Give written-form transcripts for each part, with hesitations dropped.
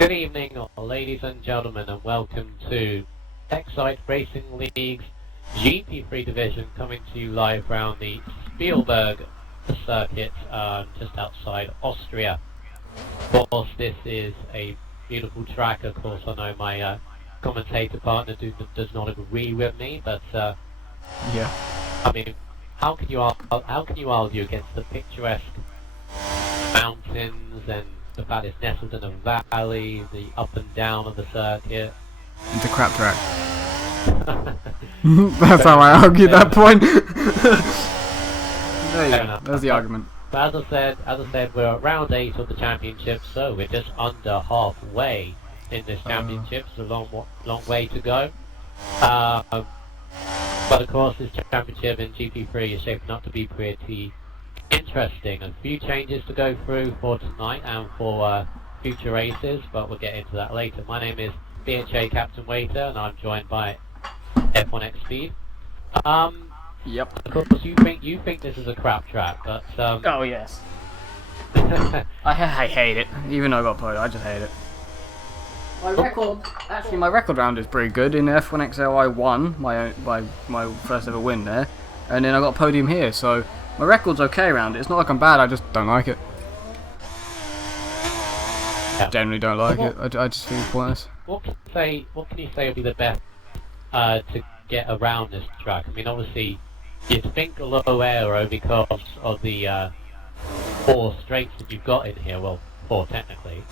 Good evening, ladies and gentlemen, and welcome to Xcite Racing League's GP3 division, coming to you live around the Spielberg circuit just outside Austria. Of course, this is a beautiful track. Of course, I know my commentator partner does not agree with me, but yeah, I mean, how can you argue against the picturesque mountains and the fact it's nestled in a valley, the up and down of the circuit? it's a crap track. That's how I argue that point. There you go. There's the argument. But as I said, we're at round 8 of the championship, so we're just under halfway in this championship. It's a long way to go. But of course, this championship in GP3 is shaping up to be pretty interesting. A few changes to go through for tonight and for future races, but we'll get into that later. My name is BHA Captain Waiter, and I'm joined by F1X Speed. Yep. Of course, you think this is a crap track, but oh yes. I hate it. Even though I got podium, I just hate it. My record round is pretty good. In F1 XL I won my first ever win there, and then I got a podium here, so my record's okay around it. It's not like I'm bad, I just don't like it. Yeah. Generally don't like it. I just think it's pointless. What can you say would be the best to get around this track? I mean, obviously, you'd think a low aero because of the 4 straights that you've got in here. Well, 4 technically.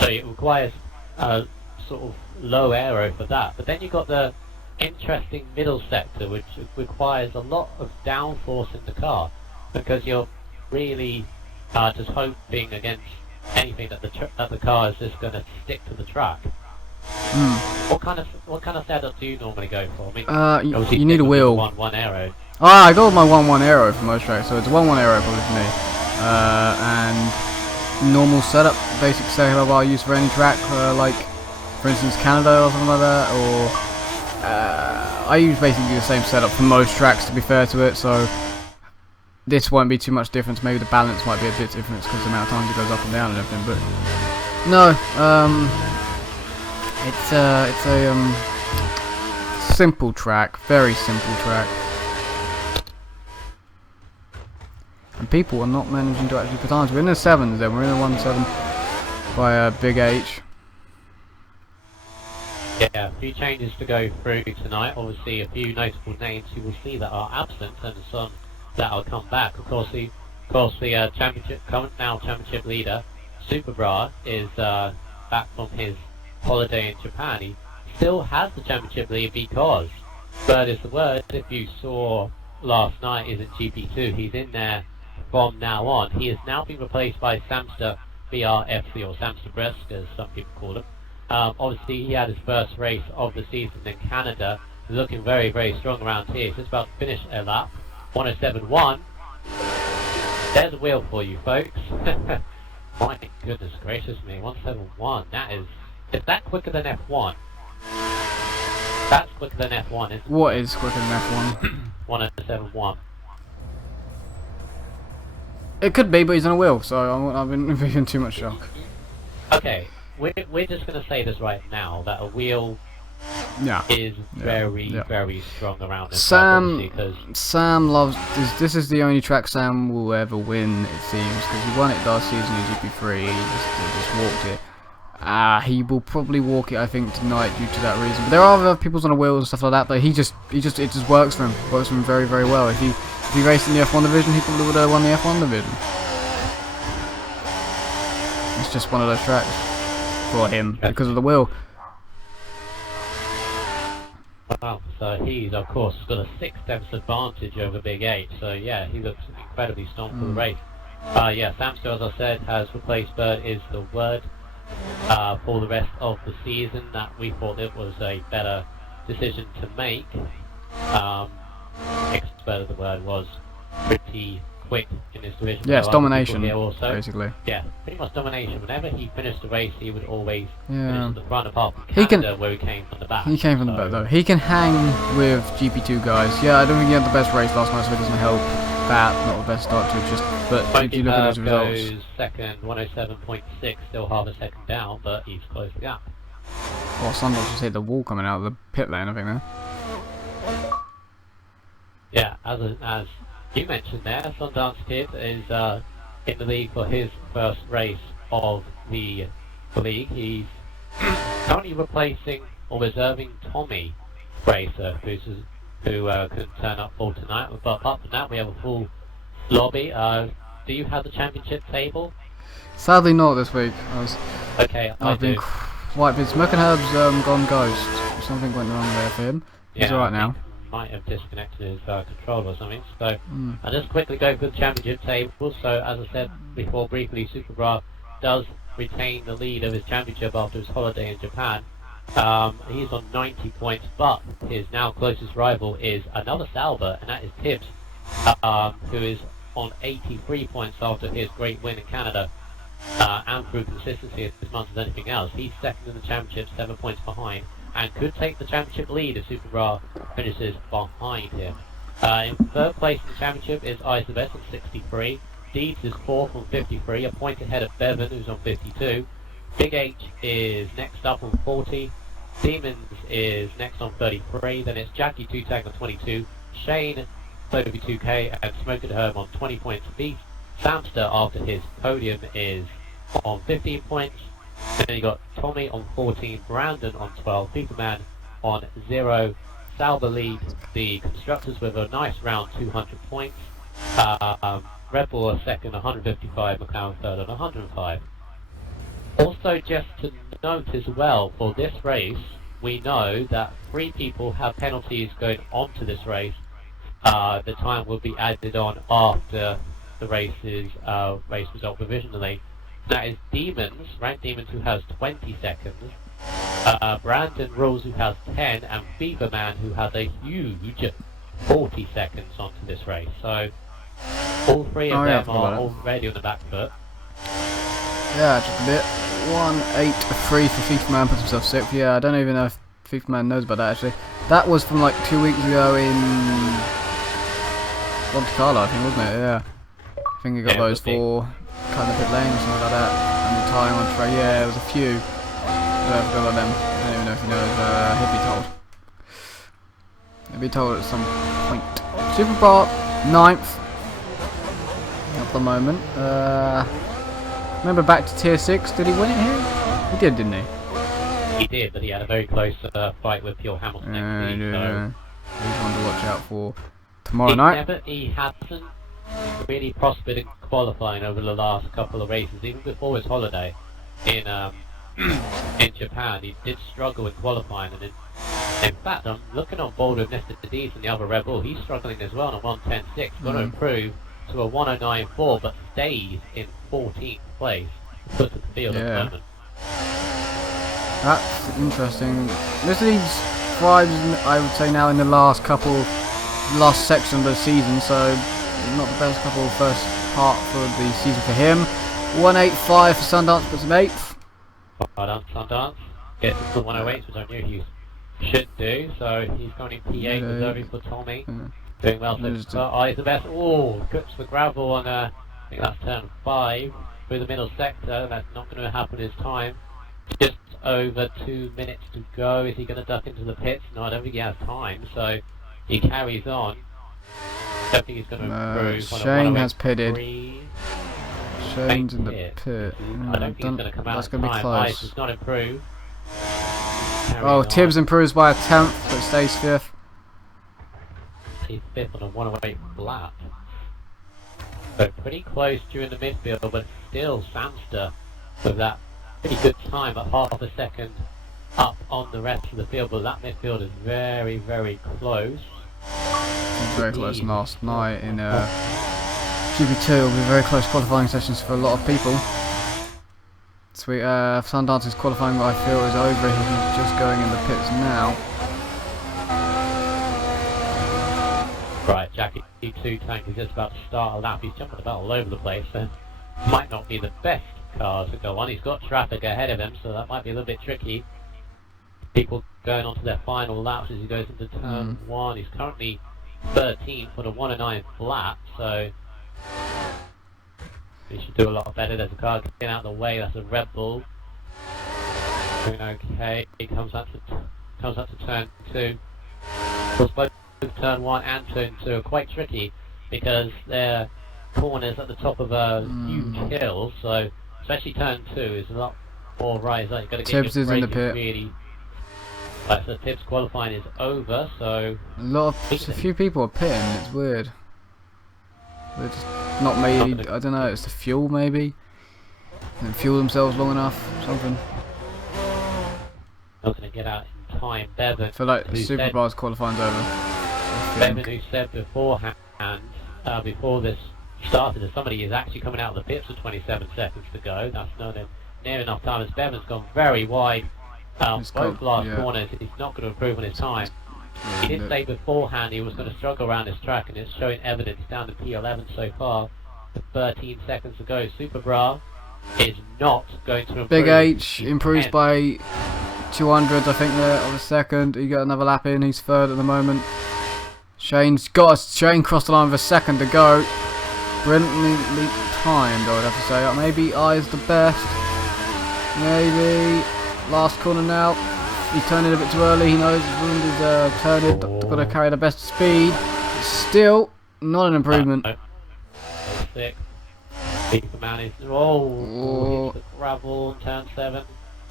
So it requires sort of low aero for that. But then you've got the interesting middle sector, which requires a lot of downforce in the car, because you're really just hoping against anything that the car is just going to stick to the track. What kind of setup do you normally go for? I mean, you need a wheel. 1-1 aero. I go with my 1-1 aero for most tracks, so it's a 1-1 aero probably for me. And normal setup, basic setup I'll use for any track, like for instance Canada or something like that, or I use basically the same setup for most tracks, to be fair to it, so this won't be too much difference. Maybe the balance might be a bit different because the amount of times it goes up and down and everything, but no, it's a simple track, very simple track. And people are not managing to actually put times. We're in the 7s then, we're in the 1-7 by Big H. Yeah, a few changes to go through tonight. Obviously, a few notable names you will see that are absent, and some that will come back. Of course, the current championship leader, Super Bra, is back from his holiday in Japan. He still has the championship lead because Bird is the word. If you saw last night, is in GP2. He's in there from now on. He has now been replaced by Samster BRFC, or Samster Bresk, as some people call him. Obviously, he had his first race of the season in Canada, looking very, very strong around here. He's just about to finish a lap. 107.1. There's a wheel for you, folks. My goodness gracious me, 171. Is that quicker than F1? That's quicker than F1, isn't it? What is quicker than F1? 107.1. It could be, but he's on a wheel, so I've been in too much shock. Okay, we're just going to say this right now, that a wheel is very strong around this track, Sam loves this is the only track Sam will ever win, it seems, because he won it last season in GP3. He just walked it. He will probably walk it, I think, tonight due to that reason. But there are other people on a wheel and stuff like that, but it just works for him. Works for him very, very well. If he raced in the F1 division, he probably would have won the F1 division. It's just one of those tracks for him because of the wheel. Wow, so he's of course got a 6/10 advantage over Big H, so yeah, he looks incredibly strong for the race. Yeah, Samster, as I said, has replaced Bird is the word for the rest of the season. That we thought it was a better decision to make. Expert of the word was pretty quick in this division. Yes, domination, also. basically. Yeah, pretty much domination. Whenever he finished the race, he would always finish at the front, apart from Canada, where he came from the back. He came from the back, though. He can hang with GP2 guys. Yeah, I don't think he had the best race last night, so it doesn't help. not the best start to it, but if you look at his results. Goes second, 107.6, still half a second down, but he's closed the gap. Oh, Sundance just hit the wall coming out of the pit lane, I think, there. Yeah, as you mentioned there, Sundance Kid is in the league for his first race of the league. He's currently replacing or reserving Tommy Racer, who couldn't turn up for tonight. But apart from that, we have a full lobby. Do you have the championship table? Sadly not this week. I've been quite busy. Smoke and Herb's gone ghost. Something went wrong there for him. He's alright now. Might have disconnected his controller or something. So I'll just quickly go through the championship table. So as I said before briefly, Super Bra does retain the lead of his championship after his holiday in Japan. He's on 90 points, but his now closest rival is another Salver, and that is Tibbs, who is on 83 points after his great win in Canada, and through consistency as much as anything else. He's second in the championship, 7 points behind, and could take the championship lead if Super Bra finishes behind him. In third place in the championship is Isabeth on 63. Deeds is fourth on 53, a point ahead of Bevan, who's on 52. Big H is next up on 40. Demons is next on 33. Then it's Jackie 2-Tag on 22. Shane 32k and Smoking Herb on 20 points apiece. Samster after his podium is on 15 points. And then you got Tommy on 14, Brandon on 12, Peterman on 0. Salva leads the constructors with a nice round 200 points. Red Bull a second, 155, McLaren third on 105. Also, just to note as well, for this race, we know that 3 people have penalties going on to this race. The time will be added on after the race result provisionally. That is Demons, Rank Demons, who has 20 seconds. Brandon Rules, who has 10, and Fever Man, who has a huge 40 seconds onto this race. So all 3 of them are already on the back foot. Yeah, just a bit. 1-8-3 for FIFA Man, puts himself 6th. Yeah, I don't even know if FIFA Man knows about that actually. That was from like 2 weeks ago in Monte Carlo, I think, wasn't it? Yeah. I think he got those for cutting the pit lane or something like that. And the tying on track. Yeah, there was a few. I forgot about them. I don't even know if he knows. He'll be told. He'll be told at some point. Super Bra, 9th. At the moment. Remember back to tier 6, did he win it here? He did, didn't he? He did, but he had a very close fight with Pure Hamilton next week, so he's one to watch out for tomorrow night. He hasn't really prospered in qualifying over the last couple of races, even before his holiday in Japan. He did struggle in qualifying, and in fact, I'm looking on board with Mr. Deeds and the other Red Bull. He's struggling as well on a 110.6. Got to improve to a 109.4, but stays in 14th place. Put to the field at the moment. That's interesting. Most of these drives, I would say now in the last section of the season, so not the best first part for the season for him. 185 for Sundance, puts him 8th. Well done, Sundance. Gets to 108, which I knew he should do. So he's going in P8, reserving for Tommy. Doing well so far. He's the best. Oh, cuts the gravel on, I think that's turn 5 through the middle sector. That's not going to happen this time. Just over 2 minutes to go. Is he going to duck into the pits? No, I don't think he has time. So he carries on. Don't think he's going to improve. Shane has pitted. Shane's in the pit. I don't think he's going to come out. That's going to be close. Ice does not improve. Tibbs improves by a 10th, but stays 5th. He's 5th on a 108 lap. So pretty close during the midfield, but still Samster with that pretty good time at half a second up on the rest of the field. But that midfield is very, very close. Very close last night in GP2. Will be very close qualifying sessions for a lot of people. Sweet. Sundance's qualifying, I feel, is over. He's just going in the pits now. Right, Jackie 2 Tank is just about to start a lap. He's jumping about all over the place, so might not be the best car to go on. He's got traffic ahead of him, so that might be a little bit tricky. People going on to their final laps as he goes into turn 1. He's currently 13th for the 109 flat, so he should do a lot better. There's a car getting out of the way. That's a Red Bull. Okay, he comes up to turn 2. Well, both turn 1 and turn 2 are quite tricky because they're corners at the top of a huge hill. So especially turn 2 is a lot more rise. Like, you've got to get Tibbs your is in the braking pit. really. Right, so Tibbs qualifying is over. So A few people are pitting. It's weird. They're just not made. I don't know. It's the fuel maybe. They didn't fuel themselves long enough. Something. not going to get out in time. Bevan, I feel like who said- Superbars qualifying's over. I Bevan, think. who said beforehand, before this started, that somebody is actually coming out of the pits with 27 seconds to go. That's not near enough time, as Bevan's gone very wide. Both last corners, he's not going to improve on his time. He did say beforehand he was going to struggle around this track, and it's showing evidence down to P11 so far. With 13 seconds to go, Super Bra is not going to improve. Big H He's improves 10th. by 200, I think, there of a second. He got another lap in. He's third at the moment. Shane crossed the line with a second to go. Brilliantly timed, I would have to say. Maybe I is the best. Maybe last corner now. He's turning a bit too early. He knows his wind is turning. Got to carry the best speed. Still not an improvement. Sick. Beef man is hits the gravel on turn 7.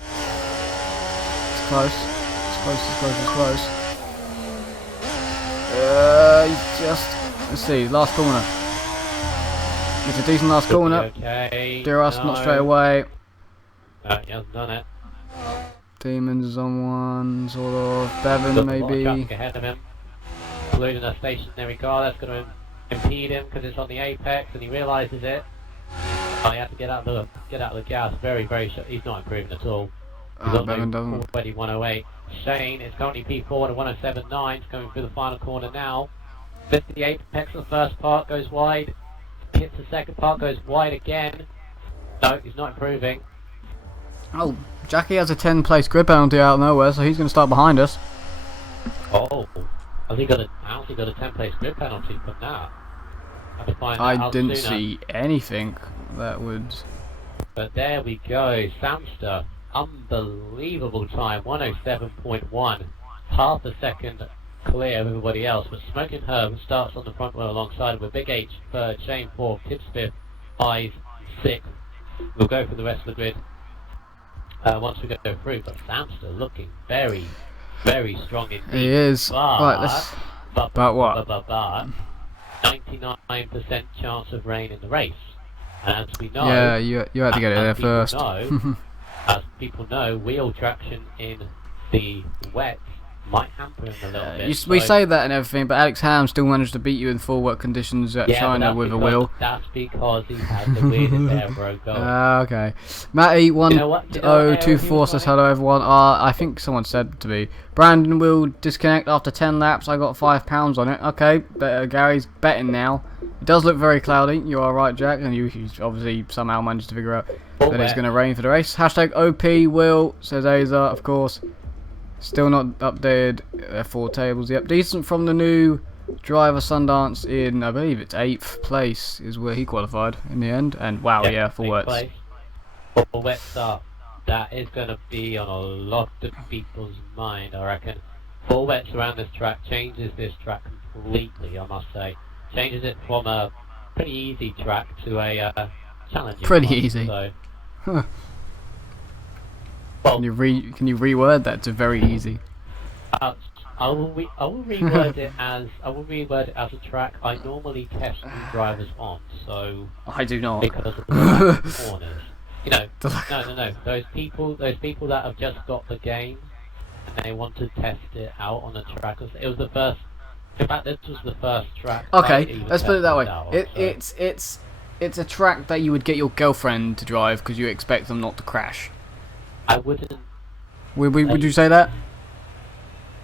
It's close. It's close. It's close. It's close. He's just. Let's see. Last corner. It's a decent last corner. Okay. Duras not straight away. No, he hasn't done it. Demons is on one, sort of. Got Bevan a lot of maybe. traffic ahead of him, including a stationary car that's going to impede him because it's on the apex, and he realises it. Oh, he has to get out of the gas. Very, very short. He's not improving at all. He's on Bevan doesn't. already 108. Shane is currently P4 at 107.9. He's going through the final corner now. 58 apex. The first part goes wide. Hits the second part, goes wide again. No, he's not improving. Oh, Jackie has a 10-place grid penalty out of nowhere, so he's going to start behind us. Oh, has he got a 10-place grid penalty from that? Have to find that I out didn't sooner. see anything that would. But there we go, Samster, unbelievable time, 107.1, half a second clear of everybody else. But Smoking Herb starts on the front row alongside with Big H third, Shane fourth, Tibbs fifth, Eyes sixth. We'll go for the rest of the grid once we go through. But Samster looking very, very strong indeed. He is. But, Right, let's. but what? 99% chance of rain in the race. And as we know, Yeah, you had to get it there first. As people know, wheel traction in the wet might hamper him a little bit. We so- say that and everything, but Alex Ham still managed to beat you in full wet conditions at Yeah, but China that's with a because- wheel. That's because he had the weirdest aero goal. Okay. Matty know what? You know what aero he 1024 was says running? hello everyone. I think someone said to me, Brandon will disconnect after 10 laps. I got £5 on it. Okay, Gary's betting now. It does look very cloudy. You are right, Jack, and you obviously somehow managed to figure out that it's going to rain for the race. Hashtag OP Will says Aza, of course. Still not updated their 4 tables yet. Decent from the new driver Sundance in, I believe it's 8th place is where he qualified in the end. And wow, yeah, full wets. Full wet start. That is going to be on a lot of people's mind, I reckon. Full wets around this track changes this track completely, I must say. Changes it from a pretty easy track to a challenging Pretty one. easy. So, Huh. well, Can you reword that to very easy? I will reword it as a track I normally test new drivers on. So I do not. because of the lack of corners, you know, no. Those people that have just got the game and they want to test it out on a track. It was the first. In fact, this was the first track. I Okay, even let's put it that way. tested out, so- It's a track that you would get your girlfriend to drive because you expect them not to crash. I wouldn't. Would you say that?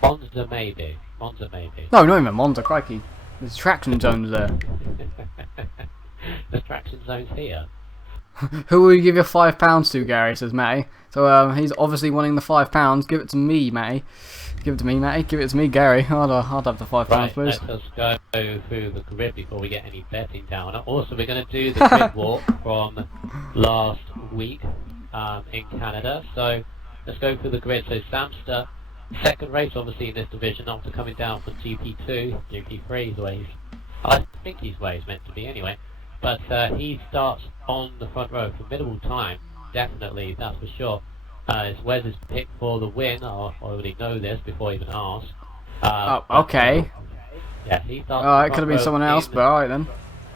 Monza maybe. No, not even Monza, crikey. There's traction zones there. The traction zone's here. Who will you give your £5 to, Gary? Says Matty. So he's obviously wanting the £5. Give it to me, Matty. Give it to me, Matty. Give it to me, Gary. I'd have the £5, Right, please. let's go through the grid before we get any betting down. Also, we're going to do the grid walk from last week in Canada. So let's go through the grid. So Samster, second race obviously in this division after coming down from GP2, GP3 is where I think he's where he's meant to be anyway. But he starts on the front row, formidable time, definitely, that's for sure. It's Wes's pick for the win. I already know this before I even asked. Okay. Yeah, he starts. Oh, it could have been someone else, but alright then.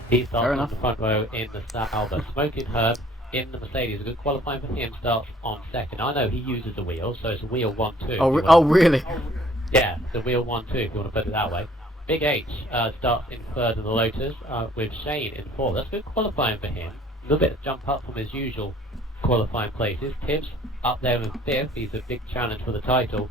He starts on the front row in the Sauber. Smoking Herb in the Mercedes. A good qualifying for him starts on second. I know he uses the wheel, so it's a wheel 1-2. Oh, really? Yeah, the wheel 1-2 if you want to put it that way. Big H starts in third in the Lotus with Shane in fourth. That's good qualifying for him. A little bit of jump up from his usual qualifying places. Tibbs up there in fifth. He's a big challenge for the title.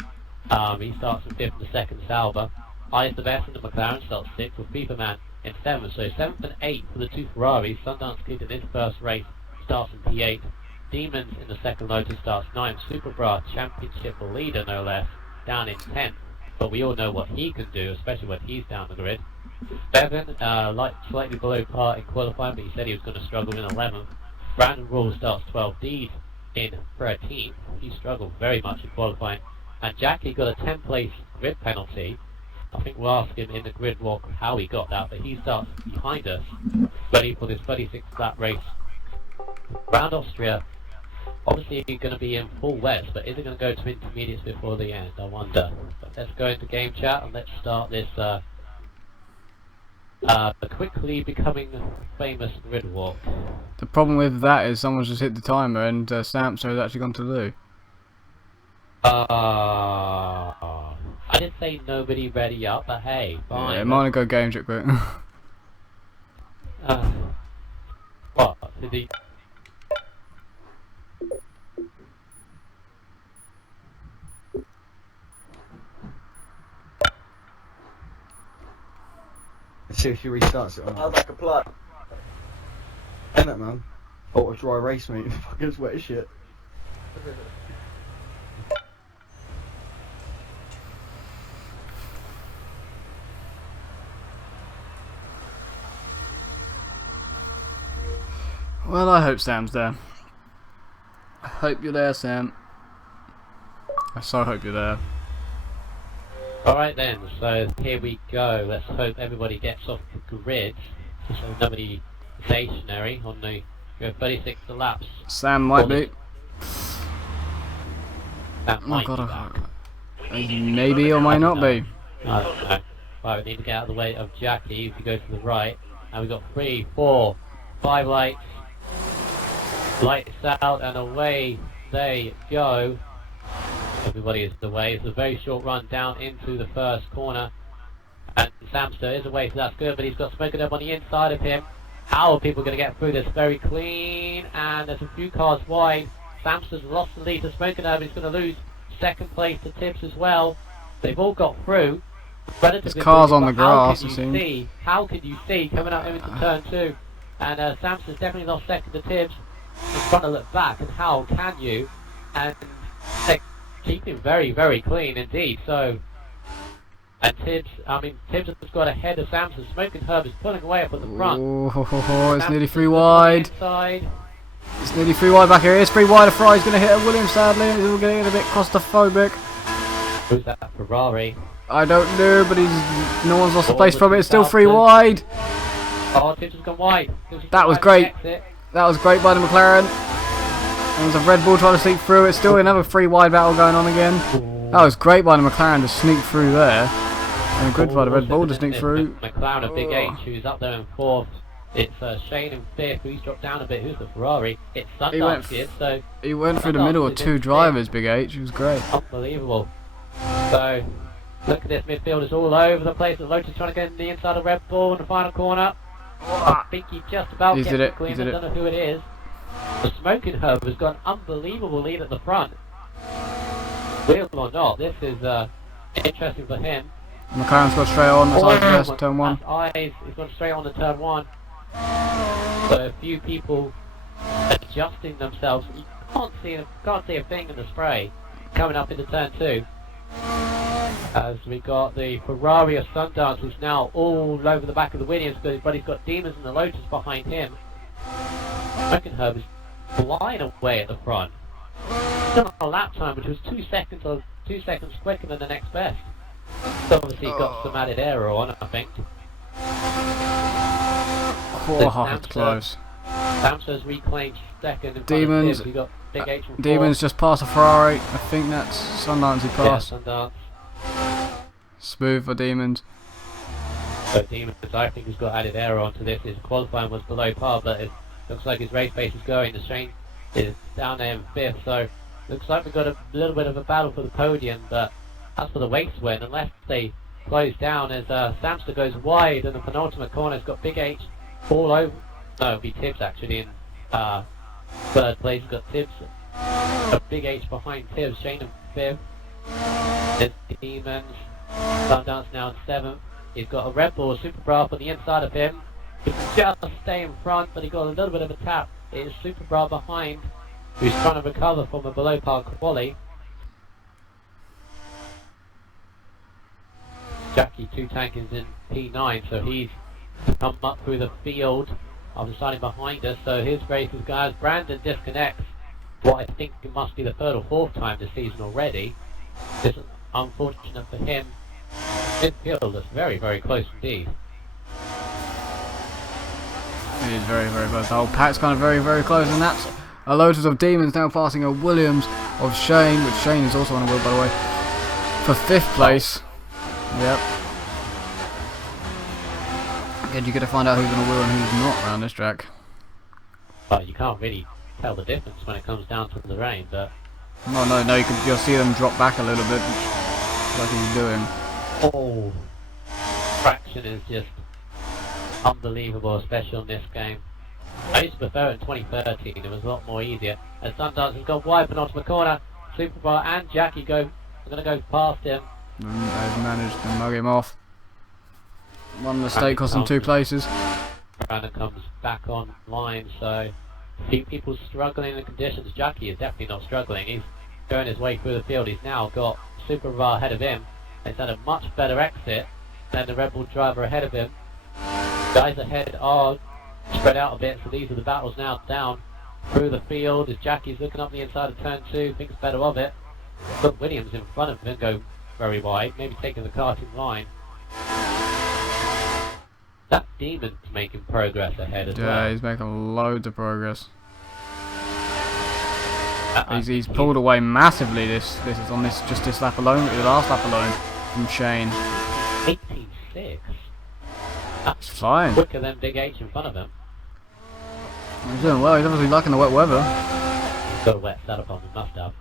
He starts in fifth in the second Sauber. Eyes the best in the McLaren starts sixth with FIFA Man in seventh. So seventh and eighth for the two Ferraris. Sundance Kid in his first race starts in P8. Demons in the second Lotus starts ninth. Superbra championship leader no less down in 10th. But we all know what he can do, especially when he's down the grid. Bevan, slightly below par in qualifying, but he said he was going to struggle in 11th. Brandon Rule starts 12th. Deed in 13th. He struggled very much in qualifying. And Jackie got a 10th place grid penalty. I think we'll ask him in the grid walk how he got that, but he starts behind us, ready for this 36th lap race. Round Austria, obviously he's going to be in full wet, but is it going to go to intermediates before the end? I wonder. But let's go into game chat and let's start this quickly becoming famous grid walk. The problem with that is someone's just hit the timer and Samster has actually gone to loo. I didn't say nobody ready up, but hey, fine. Yeah, mine go game check, but what? Did he? See if he restarts it or not. How's that a plug? Ain't it, man? Oh, a dry race, mate. Fucking wet as shit. well, I hope Sam's there. I hope you're there, Sam. I so hope you're there. Alright then, so here we go. Let's hope everybody gets off the grid, so nobody stationary on the 36 laps. Sam might be. That Oh my might god, be back. maybe or might not be. I don't know. Right, we need to get out of the way of Jackie if you go to the right. And we've got 3, 4, 5 lights. Lights out and away they go. Everybody is away. It's a very short run down into the first corner. And Samster is away, so that's good, but he's got Smoking Herb on the inside of him. How are people going to get through this? Very clean, and there's a few cars wide. Samster's lost the lead to Smoking Herb. He's going to lose second place to Tibbs as well. They've all got through. There's cars on the grass, it seems. How can you see coming up into turn 2? And Samster's definitely lost second to Tibbs. He's trying to look back, and how can you? And they keep him very, very clean indeed. So, and Tibbs has got ahead of Samson. Smoking Herb is pulling away up at the front. Oh, it's nearly 3 wide. Inside. It's nearly 3 wide back here. It's 3 wide. A Fry's going to hit a Williams, sadly. He's all getting a bit claustrophobic. Who's that Ferrari? I don't know, but no one's lost the place from it. It's still 3 wide. Oh, Tibbs has gone wide. That was great. That was great by the McLaren. There was a Red Bull trying to sneak through. It's still another 3 wide battle going on again. That was great by the McLaren to sneak through there. And good by the Red Bull to sneak through. McLaren, a big H, who's up there in 4th. It's Shane in 5th, who's dropped down a bit. Who's the Ferrari? It's Sundance Kid, so... He went through the middle of 2 drivers, Big H. It was great. Unbelievable. So, look at this midfield. It's all over the place. The Lotus trying to get in the inside of Red Bull in the final corner. I think he just about gets it clean. I don't know who it is. The Smoking Herb has got an unbelievable lead at the front. Real or not, this is interesting for him. McLaren's got straight on. That's eyes turn 1. Eyes, he's gone straight on to turn 1. So a few people are adjusting themselves. You can't see a thing in the spray coming up into turn 2. As we got the Ferrari of Sundance, who's now all over the back of the Williams, but he's got Demons and the Lotus behind him. Herb is flying away at the front. Still on a lap time, which was 2 seconds or 2 seconds quicker than the next best. So obviously he got some added aero on, I think. Oh, it's close. Samsa's reclaimed second in Demons. front of him. He got Big H from Demons just passed a Ferrari. I think that's Sundance he passed. Yeah, Sundance. Smooth for Demons. So Demons, I think, has got added aero onto this. His qualifying was below par, but it looks like his race pace is going. The Shane is down there in 5th, so looks like we've got a little bit of a battle for the podium, but as for the race win, unless they close down, as Samster goes wide in the penultimate corner, has got Big H all over. No, it'll be Tibbs actually in 3rd place. He's got Tibbs, a Big H behind Tibbs, Shane in 5th. There's Demons, Sundance now in 7th. He's got a Red Bull Super Bra on the inside of him. He can just stay in front, but he got a little bit of a tap. It is Super Bra behind, who's trying to recover from a below par quali. Jackie 2 Tank is in P9, so he's come up through the field after starting behind us. So his race is guys. Brandon disconnects what I think it must be the 3rd or 4th time this season already. This is unfortunate for him. Midfield is very, very close indeed. It is very, very close. The whole pack's kind of very, very close, and that's a Lotus of Demons now passing a Williams of Shane, which Shane is also on a wheel, by the way, for 5th place. Yep. Again, you get to find out who's on a wheel and who's not around this track. Well, you can't really tell the difference when it comes down to the rain, but... No, you'll see them drop back a little bit, like he's doing. Oh, traction is just unbelievable, especially on this game. I used to prefer it in 2013, it was a lot more easier. And Sundance has gone wide penultimate corner. Superbar and Jackie are going to go past him. They've managed to mug him off. One mistake cost him 2 places. Brandon comes back online, so a few people struggling in the conditions. Jackie is definitely not struggling. He's going his way through the field. He's now got Superbar ahead of him. He's had a much better exit than the Red Bull driver ahead of him. Guys ahead are spread out a bit, so these are the battles now down through the field as Jackie's looking up the inside of turn 2, thinks better of it. But Williams in front of him go very wide, maybe taking the karting line. That Demon's making progress ahead as well. Yeah, he's making loads of progress. He's pulled away massively. This is on this lap alone, the last lap alone from Shane. 18.6. That's fine. Quicker than Big H in front of him. He's doing well. He's obviously liking the wet weather. He's got a wet setup on, he must have.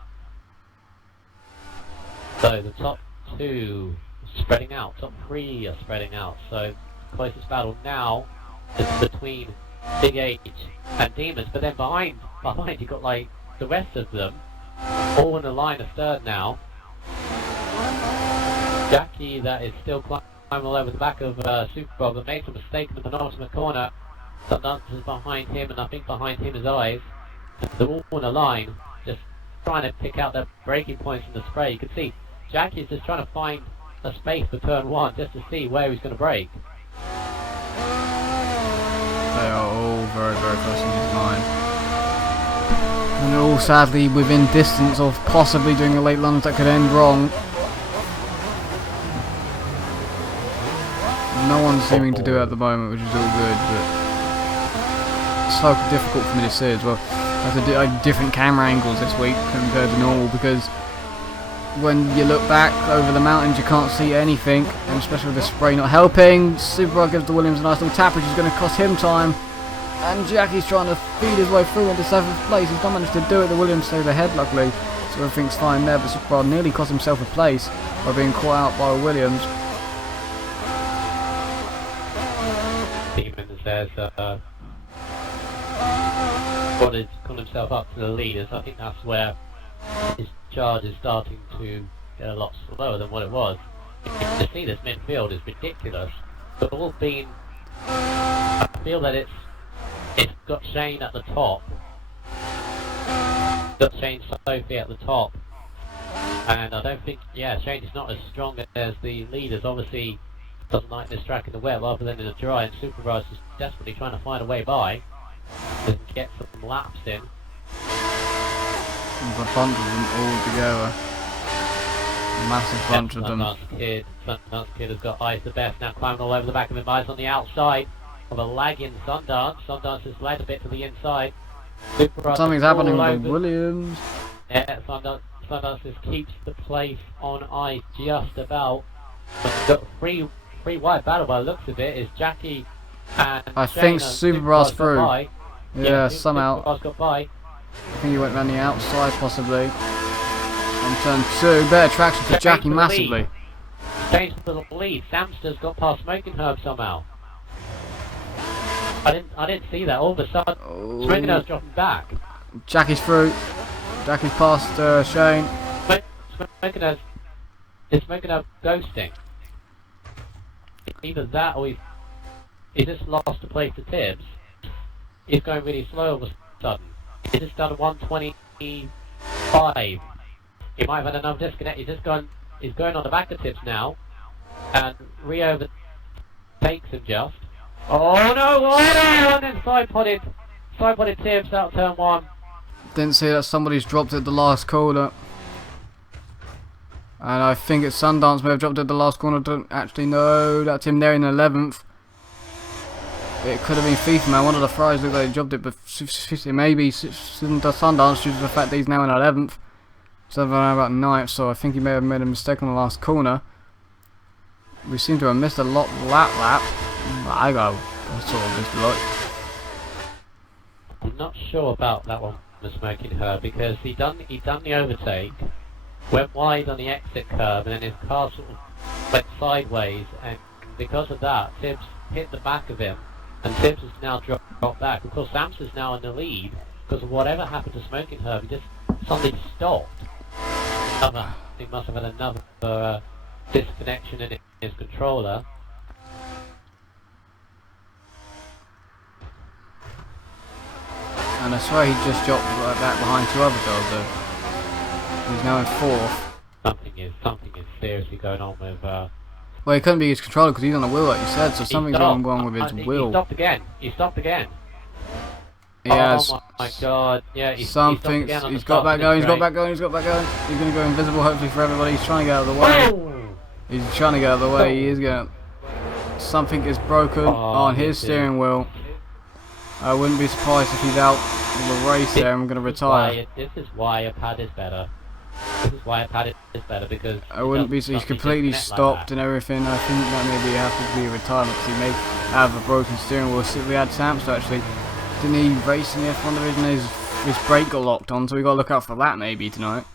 So the top 2 spreading out, top 3 are spreading out. So the closest battle now is between Big H and Demons. But then behind you got like the rest of them all in the line of 3rd now. Jackie, that is still climbing all over the back of Superbob, but made a mistake in the penultimate corner. Sundance is behind him, and I think behind him is Eyes. They're all in a line, just trying to pick out their braking points in the spray. You can see Jackie is just trying to find a space for turn 1 just to see where he's going to brake. They are all very, very close in his line. And they're all sadly within distance of possibly doing a late lunge that could end wrong. No one's seeming to do it at the moment, which is all good, but it's so difficult for me to see as well. I have to do different camera angles this week compared to normal, because when you look back over the mountains you can't see anything, and especially with the spray not helping. Superbug gives the Williams a nice little tap, which is going to cost him time. And Jackie's trying to feed his way through into 7th place. He's not managed to do it. The Williams stays ahead, luckily, so everything's fine there. But Superbug nearly cost himself a place by being caught out by Williams. Demons says what has got himself up to the leaders. I think that's where his charge is starting to get a lot slower than what it was. To see this midfield is ridiculous. They've all been... I feel that it's got Shane at the top, got Shane Sophie at the top. And I don't think, Shane is not as strong as the leaders. Obviously, doesn't like this track in the wet rather than in the dry. And Superbras is desperately trying to find a way by. Doesn't get some laps in. There's a bunch of them all together. A massive bunch of them. Sundance Kid has got eyes the best now, climbing all over the back of him. Eyes on the outside of a lagging Sundance. Sundance has lagged a bit to the inside. Something's happening with Williams. Yeah, Sundance just keeps the place on ice just about. But got three wide battle by the looks of it. Is Jackie and I think Superbras through. Yeah, somehow. Superbras got by. I think he went round the outside possibly. On turn 2, better traction for Jackie massively. Changed to the lead. Samster's got past Smoking Herb somehow. I didn't see that. All of a sudden, Smoking Herb's dropping back. Jackie's through. Jackie's past Shane. Smoking Herb ghosting. Either that or he just lost the place to Tibbs. He's going really slow all of a sudden. He's just done a 125. He might have had another disconnect. He's going on the back of Tibbs now, and re-overtakes him just. Oh no! And then side-potted Tibbs out turn 1. Didn't see that somebody's dropped at the last corner, and I think it's Sundance may have dropped at the last corner. Don't actually know. That's him there in 11th. It could have been FIFA man. One of the fries looked like he dropped it, but maybe Sundance due to the fact that he's now in 11th. So about 9th, so I think he may have made a mistake on the last corner. We seem to have missed a lap. I sort of missed a lot. I'm not sure about that one, the Smoking Herb, because he done the overtake, went wide on the exit curve, and then his car sort of went sideways, and because of that, Tibbs hit the back of him, and Tibbs has now dropped back. Of course, Samson's now in the lead because of whatever happened to Smoking Herb. He just suddenly stopped. He must have had another disconnection in his controller. And I swear he just dropped right back behind 2 other girls though. He's now in 4th. Something is seriously going on with. Well, he couldn't be his controller because he's on the wheel like you said, so something's going wrong with his wheel. He stopped again. He has. Oh my god, yeah, he's got back going, he's going to go invisible hopefully for everybody. He's trying to get out of the way. He is going to... Something is broken on his steering wheel. I wouldn't be surprised if he's out of the race there. I'm going to retire. This is why a pad is better. Because... I wouldn't be... He's completely stopped and everything. I think that maybe have to be a retirement because he may have a broken steering wheel. We had Samster actually... Didn't he race in the F1 division? His brake got locked on, so we got to look out for that maybe tonight.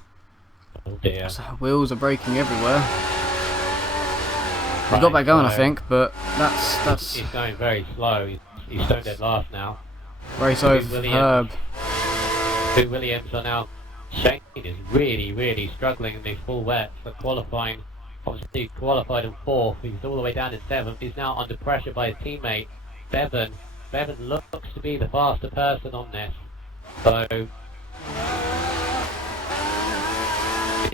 Oh dear. So wheels are breaking everywhere. He got back going, I think, but that's. He's going very slow. He's stone dead last now. Race over Herb. 2 Williams are now. Shane is really struggling in these full wets. For qualifying, obviously he qualified in 4th. He's all the way down in 7th. He's now under pressure by his teammate Bevan. Bevan looks to be the faster person on this, so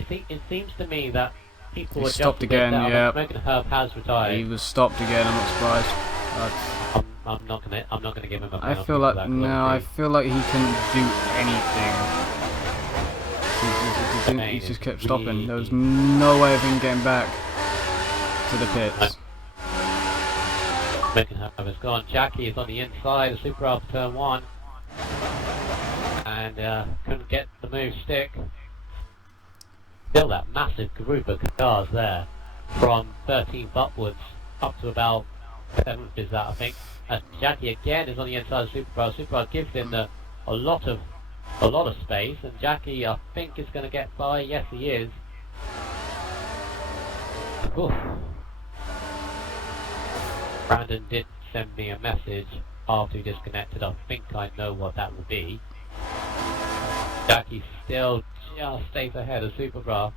it seems to me that people he are stopped again. Yeah, Smoking Herb has retired. He was stopped again. I'm not surprised. I'm not gonna give him a penalty. I feel like I feel like he couldn't do anything. He just kept stopping. There was no way of him getting back to the pits. Smoking Herb has gone. Jackie is on the inside, a super after turn 1, and couldn't get the move stick. Still that massive group of cars there, from 13th upwards up to about 7th is that I think. Jackie again is on the inside of Superbras. Superbras gives him a lot of space, and Jackie I think is going to get by. Yes, he is. Oof. Brandon did send me a message after he disconnected. I think I know what that will be. Jackie still just stays ahead of Superbras.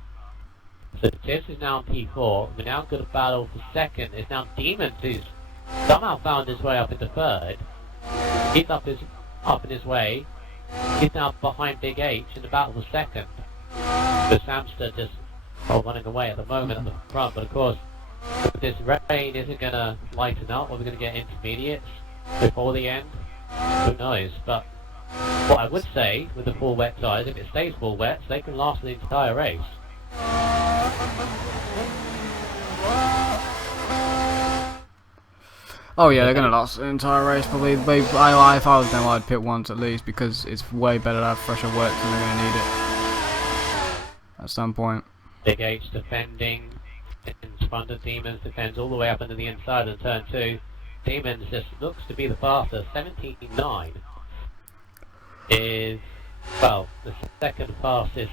So Tibbs is now on P4. We're now going to battle for 2nd. It's now Demon who's somehow found his way up into 3rd. He's up in his way. He's now behind Big H in the battle for second. The Samster just running away at the moment at the front, but of course, if this rain isn't going to lighten up, or we're going to get intermediates before the end, who knows. But what I would say with the full wet tyres, if it stays full wet, they can last the entire race. Oh yeah, they're gonna last the entire race probably. If I was them, I'd pit once at least because it's way better to have fresher work and they're gonna need it at some point. Big H defending in front of Demons, defends all the way up into the inside of turn 2. Demons just looks to be the faster. 17.9 is, well, the second fastest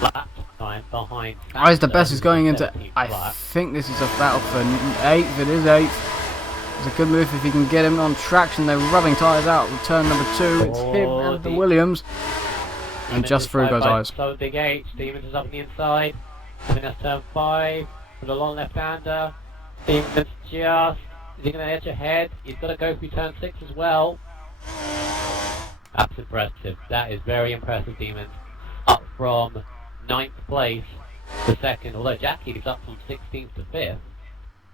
lap time behind. The best is going into. 17th I lap. think this is a battle for 8th. It is 8th. It's a good move if you can get him on traction. They're rubbing tyres out with turn number 2. It's him and the Williams. And Demons just through goes eyes. So Big H, Demons is up on the inside. I think that's turn 5 with a long left-hander. Demons just, is he going to edge ahead? He's got to go through turn 6 as well. That's impressive. That is very impressive, Demons. Up from 9th place to 2nd, although Jackie's up from 16th to 5th.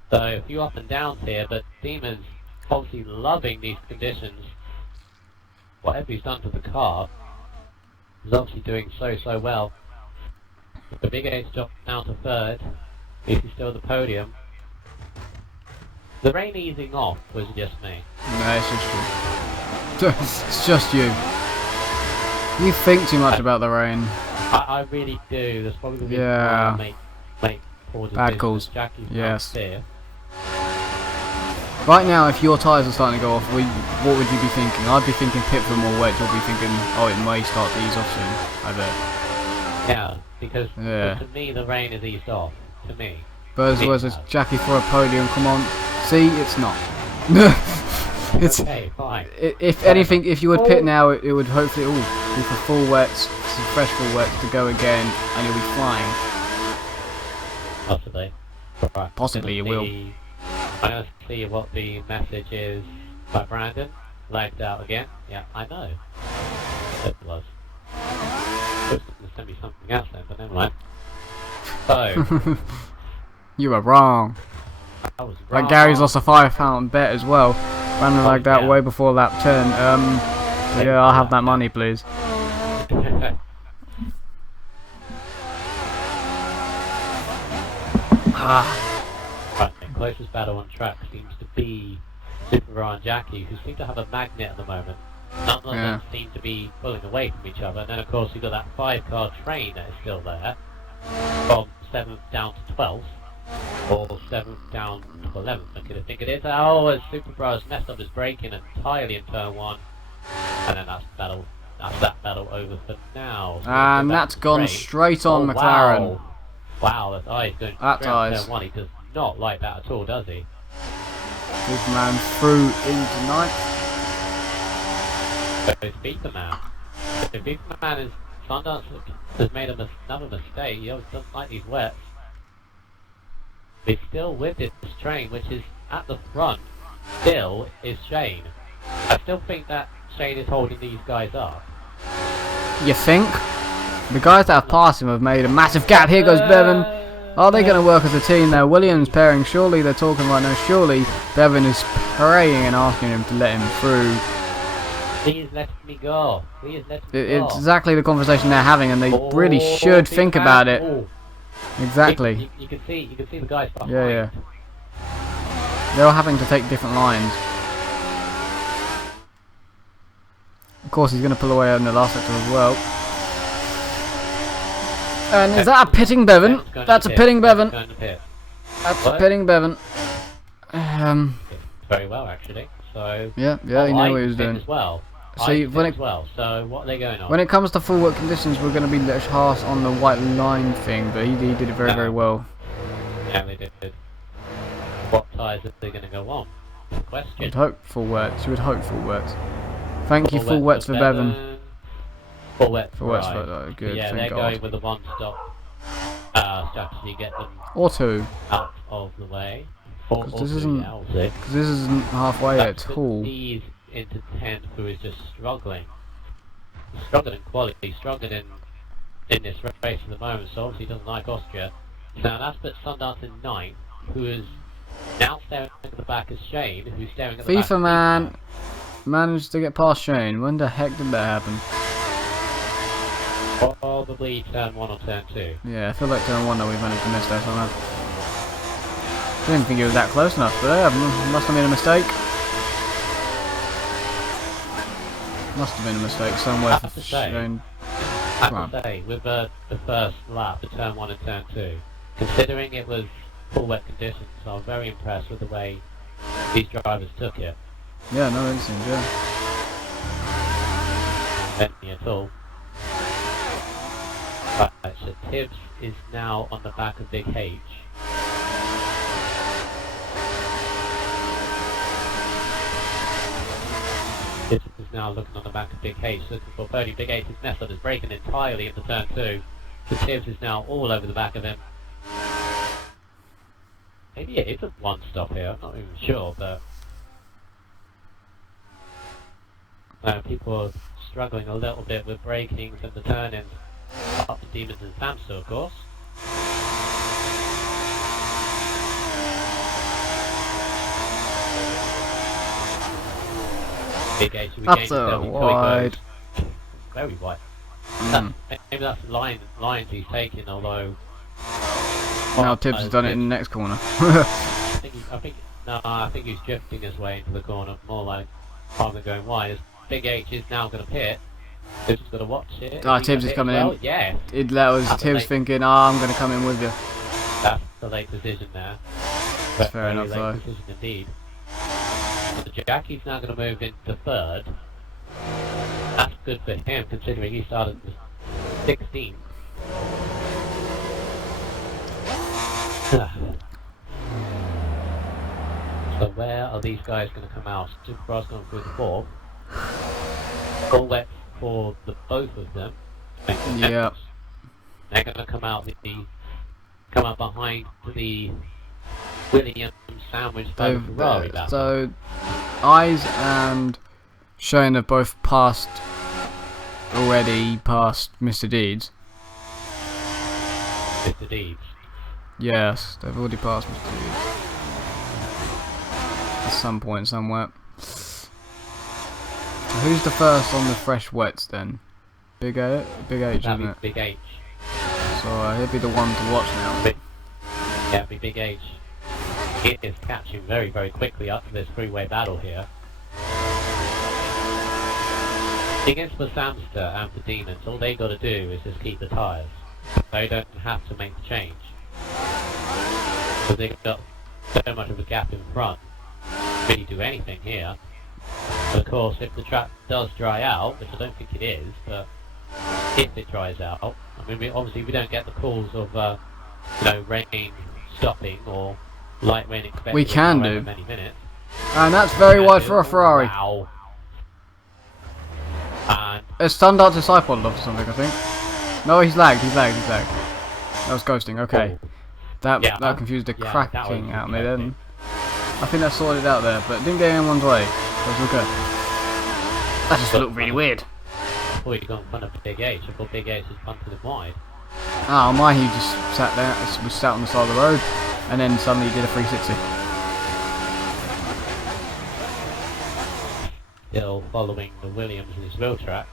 So a few up and downs here, but Demons obviously loving these conditions. Whatever he's done to the car, he's obviously doing so well. The Big H dropped down to 3rd. He's still at the podium. The rain easing off was just me. No, it's just you. It's just you. You think too much about the rain. I really do. That's probably the reason Yeah. why I make poor Bad decisions. calls. Jackie's Yes. there. Right now, if your tyres are starting to go off, what would you be thinking? I'd be thinking pit them or wet. You'll be thinking, oh, it may start to ease off soon. I bet. Yeah, because Yeah. to me the rain is eased off. To me. But as well as Jackie for a podium, come on. See, it's not. It's. Okay, fine. If anything, if you would pit now, it would hopefully be for full wets, some fresh full wets to go again, and you'll be flying. Possibly. Right. Possibly you will. I'm going to see what the message is by Brandon. Lagged out again. Yeah, I know. It was. It was going to send me something else then, but never mind. So, You were wrong. I was wrong. Like Gary's lost a £5 bet as well. Brandon lagged out yeah. way before lap 10. But yeah, I'll have that money, please. Right, the closest battle on track seems to be Super and Jackie, who seem to have a magnet at the moment. None of them seem to be pulling away from each other. And then, of course, you've got that 5-car train that is still there, from 7th down to 12th, or 7th down to 11th, I think it is. Oh, as Super has messed up his braking entirely in turn 1, and then that's that battle over for now. So And that's gone straight on McLaren. Wow, that's eyes going That straight on eyes. turn 1. He does not like that at all, does he? This man through into ninth. So it's Beaker Man. If Beaker Man is Sundance has made another mistake, he always doesn't like these wets. He's still with this train, which is at the front, still is Shane. I still think that Shane is holding these guys up. You think? The guys that have passed him have made a massive gap. Here goes Bevan. Are they going to work as a team there? Williams pairing. Surely they're talking right now. Surely Bevan is praying and asking him to let him through. Please let me go. Please let me go. It's exactly the conversation they're having, and they really should think about it. Exactly. You can see the guys behind. Yeah. They're all having to take different lines. Of course, he's going to pull away in the last sector as well. And is that a pitting Bevan? That's a pitting Bevan. That's a pitting Bevan. Very well, actually. So Yeah, he knew what he was doing. As well. See, when So what are they going on? When it comes to full work conditions, we're going to be less harsh on the white line thing, but he did it very well. Yeah, they did. What tyres are they going to go on? Question. You'd hope full works. You would hope full works. Thank you, full wets wets for Bevan. Full wets Full wets right. for good. Yeah, Thank they're God. going with the one-stop strategy, get them Or two, out of the way. because this Or isn't yeah, I'll say. because this isn't halfway That's at all. He's into 10th, who is just struggling. stronger than quality, stronger than in this race at the moment, so obviously he doesn't like Austria. Now that's put Sundance in 9th, who is now staring at the back as Shane, who's staring at the back FIFA of man managed to get past Shane. When the heck did that happen? Probably turn 1 or turn 2. Yeah, I feel like turn 1 that we managed to miss that somehow. Didn't think it was that close enough, but must have been a mistake. Must have been a mistake somewhere I for have to say, Shane. I have to say, with the first lap, the turn 1 and turn 2, considering it was full wet conditions, I was very impressed with the way these drivers took it. Yeah, no instinct, yeah. Anything at all. Right, so Tibbs is now on the back of Big H. Tibbs is now looking on the back of Big H, looking for Purdy. Big H is messed up, is braking entirely into turn 2. So Tibbs is now all over the back of him. Maybe it is a one stop here, I'm not even sure, but people are struggling a little bit with brakings and the turn-ins up to Demons and Samster, of course. Big H That's a wide. Very wide. Maybe that's the lines he's taking, although Now Tibbs has done it in the next corner. I think he's drifting his way into the corner, more like rather than going wide. As Big H is now going to pit. Tibbs has got to watch it. Ah, Tibbs is coming in. Yeah. That was Tibbs thinking, I'm going to come in with you. That's the late decision there. That's fair enough, late though. decision indeed. So Jackie's now going to move into 3rd. That's good for him, considering he started 16th. So where are these guys going to come out? Supercross going through the 4th. All wet for the both of them. Yeah. They're going to come out behind the Williams sandwich by the Ferrari battle. So Eyes and Shane have both passed Mr. Deeds. Mr. Deeds. Yes, they've already passed Mr. Deeds. At some point somewhere. So who's the first on the fresh wets then? Big H, isn't it? Big H. So he'll be the one to watch now. Yeah, it'll be Big H. He is catching very, very quickly up to this three-way battle here. Against the Samster and the Demons, all they got to do is just keep the tyres. They don't have to make the change. Because they've got so much of a gap in front. Really do anything here. But of course, if the track does dry out, which I don't think it is, but if it dries out, I mean, obviously we don't get the calls of, rain stopping or light rain expected. We can for do. many minutes. And that's very wide for a Ferrari. Wow. And It's turned out to sidepod off or something, I think. No, he's lagged. That was ghosting. Okay, oh, that confused the yeah, cracking that was out of me interesting. then. I think that sorted it out there, but it didn't get anyone's way. That was okay. That just looked really weird. I thought he'd gone in front of Big H. I thought Big H had punted him wide. Ah, mine, he just sat there, was sat on the side of the road, and then suddenly did a 360. Still following the Williams in his real tracks.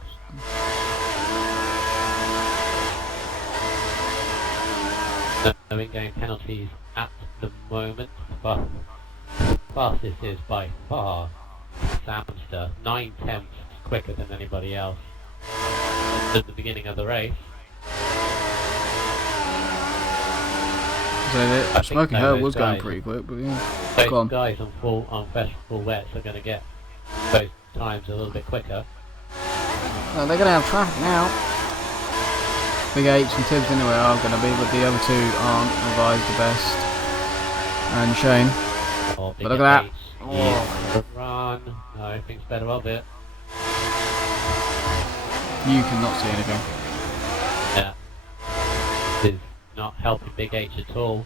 No in-game penalties at the moment, but fastest is by far Samster, 9/10 quicker than anybody else at the beginning of the race. So Smoky Herb was going guys- pretty quick, but yeah. Those Go on. guys on fresh full wets are going to get those times a little bit quicker. Well, they're going to have traffic now. Big H and Tibbs anyway are going to be, but the other two aren't revised the best. And Shane. Oh, But look at that. Oh. Run. No, thinks better of it. You cannot see anything. Yeah. This is not helping Big H at all.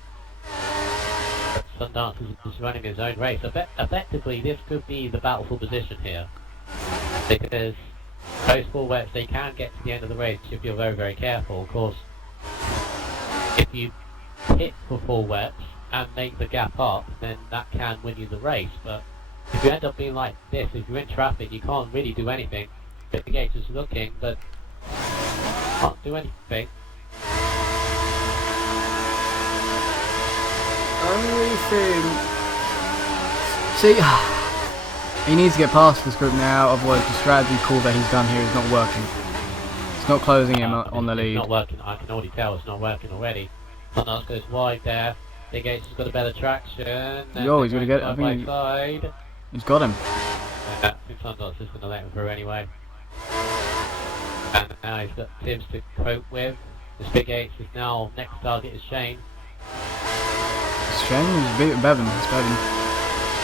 But Sundance is running his own race. Effectively, this could be the battle for position here. Because those full wets, they can get to the end of the race if you're very, very careful. Of course, if you hit for full wets and make the gap up, then that can win you the race. But if you end up being like this, if you're in traffic, you can't really do anything. The gate is looking, but can't do anything. Only thing. See, he needs to get past this group now, otherwise the strategy call that he's done here is not working. It's not closing him on the lead. It's not working, I can already tell it's not working already. Sundar's goes wide there. Big H has got a better traction. Yo, he's going to get it. I think side. he's got him. Yeah, I think Sundar's just going to let him through anyway. And now he's got Tibbs to cope with. This Big H is now, next target is Shane. Shane was beat Bevan. It's Bevan.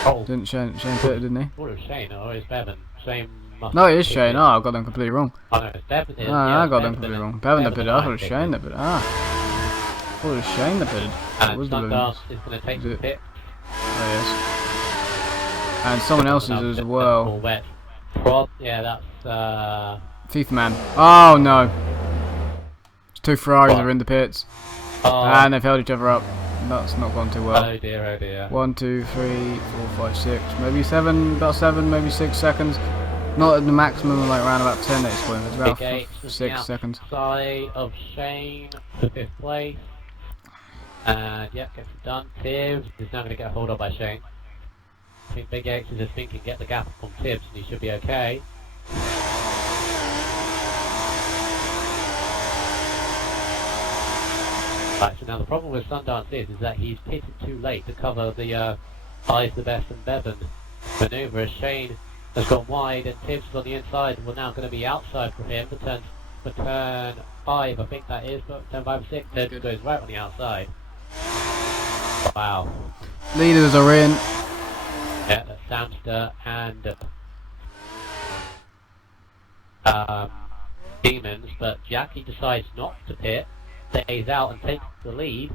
Oh. Didn't Shane pit it, didn't he? I thought it was Shane, or it's Bevan. Shane must No, it is Shane. Oh, I got them completely wrong. Oh no, it's Bevan. No, I got them completely wrong. Bevan that pitted. I thought it was Shane that pitted. Ah. I thought it was Shane that pitted. And Sundar is going to take the pit. Oh, yes. And someone else's as well. Yeah, that's FIFA man. Oh no. Two Ferraris are in the pits. And they've held each other up. That's not gone too well. Oh dear, oh dear. 1, 2, 3, 4, 5, 6, maybe 7, about 7, maybe 6 seconds. Not at the maximum, like around about 10 at this point. It's about 6 seconds. Side of Shane for 5th place. And yep, gets it done. Tibbs is now going to get hold of by Shane. I think Big X is just thinking get the gap from Tibbs and he should be okay. Right, so now the problem with Sundance is that he's pitted too late to cover the Eyes the Best and Bevan manoeuvre. As Shane has gone wide and Tibbs is on the inside and we're now going to be outside for him for turn 5, I think that is, but turn 5 or 6, Tibbs goes right on the outside. Wow. Leaders are in. Yeah, that's Samster and Demons, but Jackie decides not to pit, stays out and takes the lead.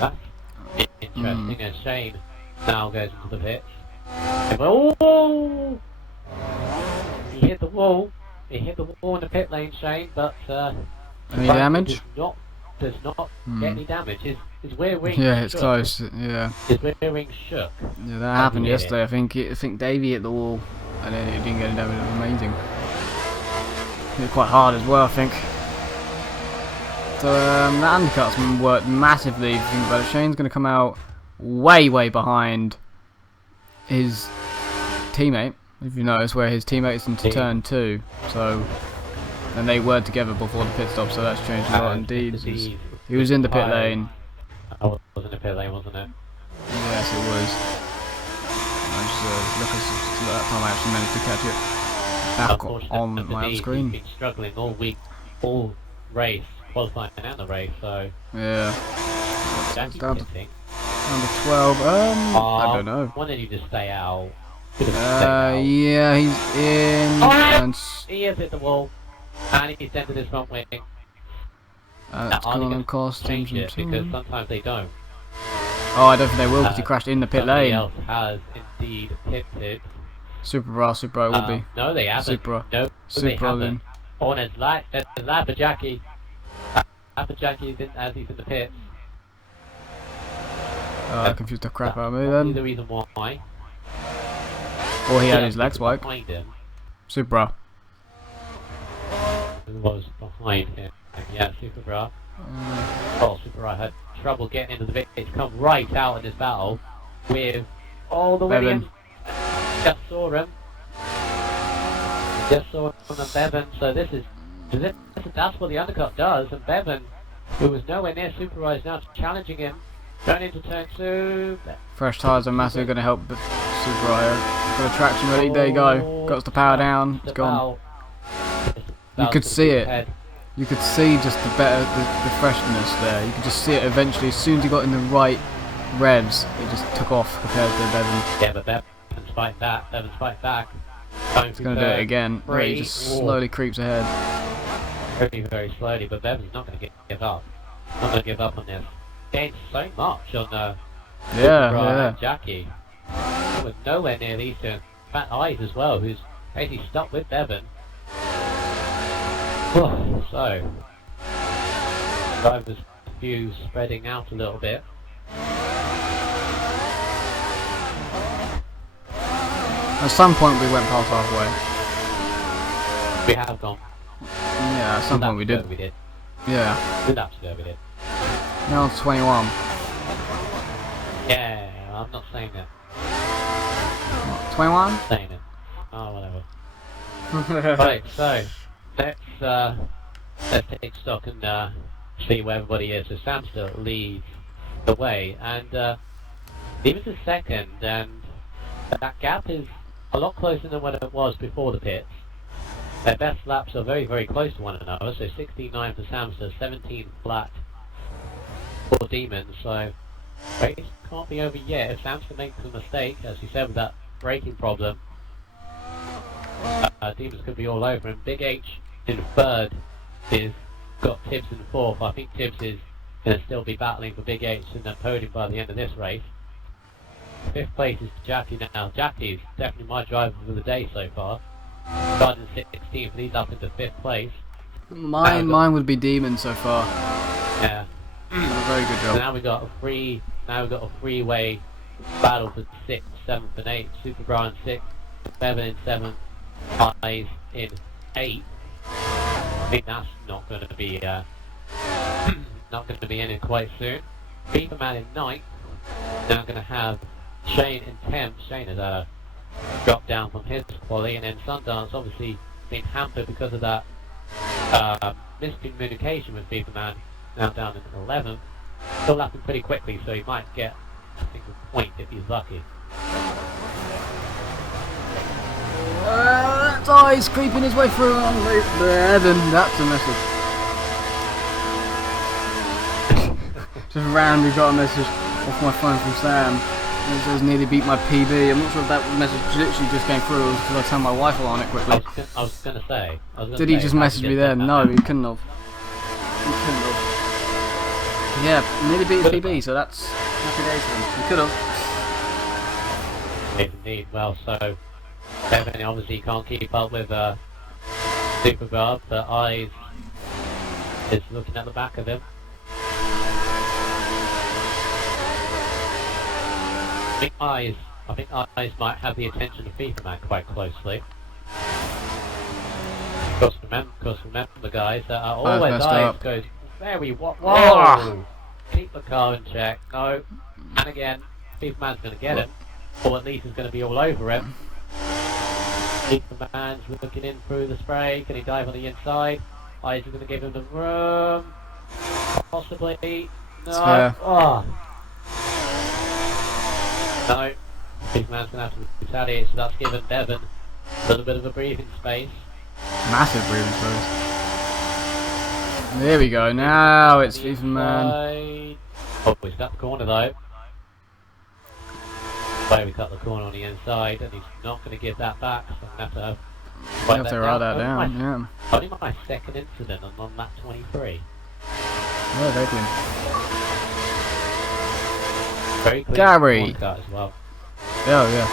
That's interesting, as Shane now goes into the pits. Oh! He hit the wall. He hit the wall in the pit lane, Shane, but any damage? Does not get any damage. His rear wing. Yeah, it's shook. close. Yeah. His rear wing shook. Yeah, that happened yesterday. I think Davey hit the wall, and then he didn't get any damage. It was amazing. Hit quite hard as well, I think. So that undercut's worked massively. If you think about it, Shane's going to come out way behind his teammate. If you notice, where his teammate's into turn 2. So. And they were together before the pit stop, so that's changed a lot indeed. He was in the pit lane. Oh, it was in the pit lane, wasn't it? Yes, it was. I just look at that time I actually managed to catch it back on my screen. He's been struggling all week, all race, qualifying and the race, so... Yeah. That's down to pitting. number 12. I don't know. Why did he just stay out? Yeah, he's in. And he has hit the wall. And he's entered his front wing. It's going to cost him some time. Because sometimes they don't. Oh, I don't think they will because he crashed in the pit lane. Somebody else has indeed pitted. Supra it will be. No, they haven't. Supra. No, Supra they haven't. Oh, and there's Labajaki. Labajaki as he's in the pit. I confused the crap out of me then. The reason why. Or he had his legs wiped. Behind him. Supra. Was behind him. Yeah, Super Oh, Super had trouble getting into the pit. It's come right out in this battle with all the Williams. Just saw him. Just saw him from Bevan. So that's what the undercut does. And Bevan, who was nowhere near Super is now challenging him. Going into turn 2. Fresh tyres are massive, going to help Super Got a traction ready. There you go. Got the power down. It's gone. You could see it. You could see just the freshness there. You could just see it eventually. As soon as he got in the right revs, it just took off compared to Bevan. Yeah, but Bevan's fighting back. Bevan's fighting back. He's going to do it again. He just slowly creeps ahead. Very slowly, but Bevan's not going to give up. Not going to give up on this. Gained so much on yeah. Jackie. They were nowhere near these two. In fact, Eyes as well, who's basically stuck with Devon. So, drivers few spreading out a little bit. At some point we went past halfway. We have gone. Yeah, at some point we did. Yeah. Good laps ago we did. Now it's 21. Yeah, I'm not saying that. 21? Saying it. Oh, whatever. Right, so let's take stock and see where everybody is. So Sam still leads the way, and Stevens is second, and that gap is a lot closer than what it was before the pits. Their best laps are very, very close to one another, so 69 for Samster, 17 flat for Demons, so race can't be over yet. If Samster makes a mistake, as you said, with that braking problem, Demons could be all over him. Big H in third is got Tibbs in fourth. I think Tibbs is going to still be battling for Big H in the podium by the end of this race. Fifth place is Jackie now. Jackie's definitely my driver for the day so far. Starting 16th, and he's up into 5th place. Mine would be Demon so far. Yeah. A very good job. So now we got a three-way battle for 6th, 7th, and 8th. Super Brian 6th, Bevan in 7th, Eyes in 8th. I think that's not going to be ending quite soon. FIFA Man in 9th. Now going to have Shane in 10th. Shane has dropped down from his quality, and then Sundance obviously been hampered because of that miscommunication with FIFA Man. Now down in 11th. Still lapping pretty quickly, so he might get a single point if he's lucky. That's Eyes creeping his way through on there, then that's a message. Just randomly got a message off my phone from Sam. It says nearly beat my PB. I'm not sure if that message literally just came through because I turned my Wi-Fi on it quickly. I was going to say. Did he just message me there? No, he couldn't have. Yeah, nearly beat his PB, so that's happy days for him. He could have. Indeed. Well, so Devin obviously can't keep up with Superguard, but Eyes is looking at the back of him. I think Eyes might have the attention of FIFA Man quite closely. Of course, remember guys, that always Eyes goes very whoa! Keep the car in check. No, and again, FIFA Man's going to get him, or at least he's going to be all over him. FIFA Man's looking in through the spray. Can he dive on the inside? Eyes is going to give him the room. Possibly. No. Oh. No, big man's going to have to retaliate, so that's given Devon a little bit of a breathing space. Massive breathing space. There we go, now it's FIFA Man. Oh, he's cut the corner though. So we cut the corner on the inside, and he's not going to give that back, so I'm going to have to write that down, yeah. Only my second incident on lap 23. Oh, very clean. Very clean Gary. As well. Oh yeah.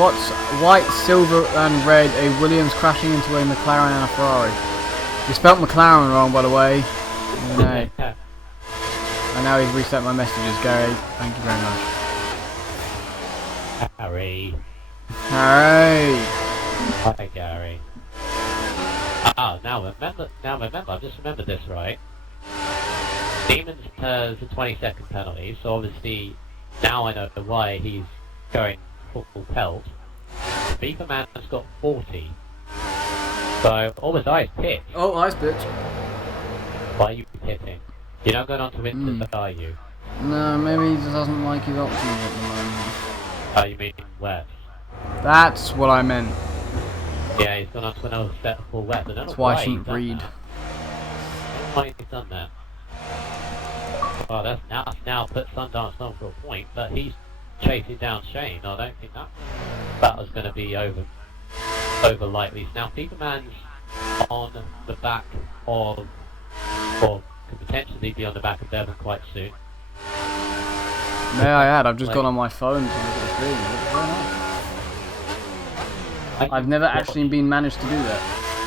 What's white, silver and red, a Williams crashing into a McLaren and a Ferrari? You spelt McLaren wrong, by the way. No. And now he's reset my messages, Gary. Thank you very much. Gary. Harry. Hi Gary. Now remember, I've just remembered this, right? Demons has a 20-second penalty, so obviously now I know why he's going full pelt. FIFA Man has got 40. So almost Eyes pit. Oh, Eyes pitch. Why are you pitting? You're not going on to Winter, are you? No, maybe he just doesn't like his options at the moment. Oh, you mean wet? That's what I meant. Yeah, he's gone on to another set of full wet. That's why I shouldn't breed. Why he's done that? Well, that's now put Sundance on for a point, but he's chasing down Shane. I don't think that battle's going to be over lightly. Now, FIFA Man's on the back of, or could potentially be on the back of Devon quite soon. May I add, I've just gone on my phone to look at the stream. What's going on? I've never actually been managed to do that.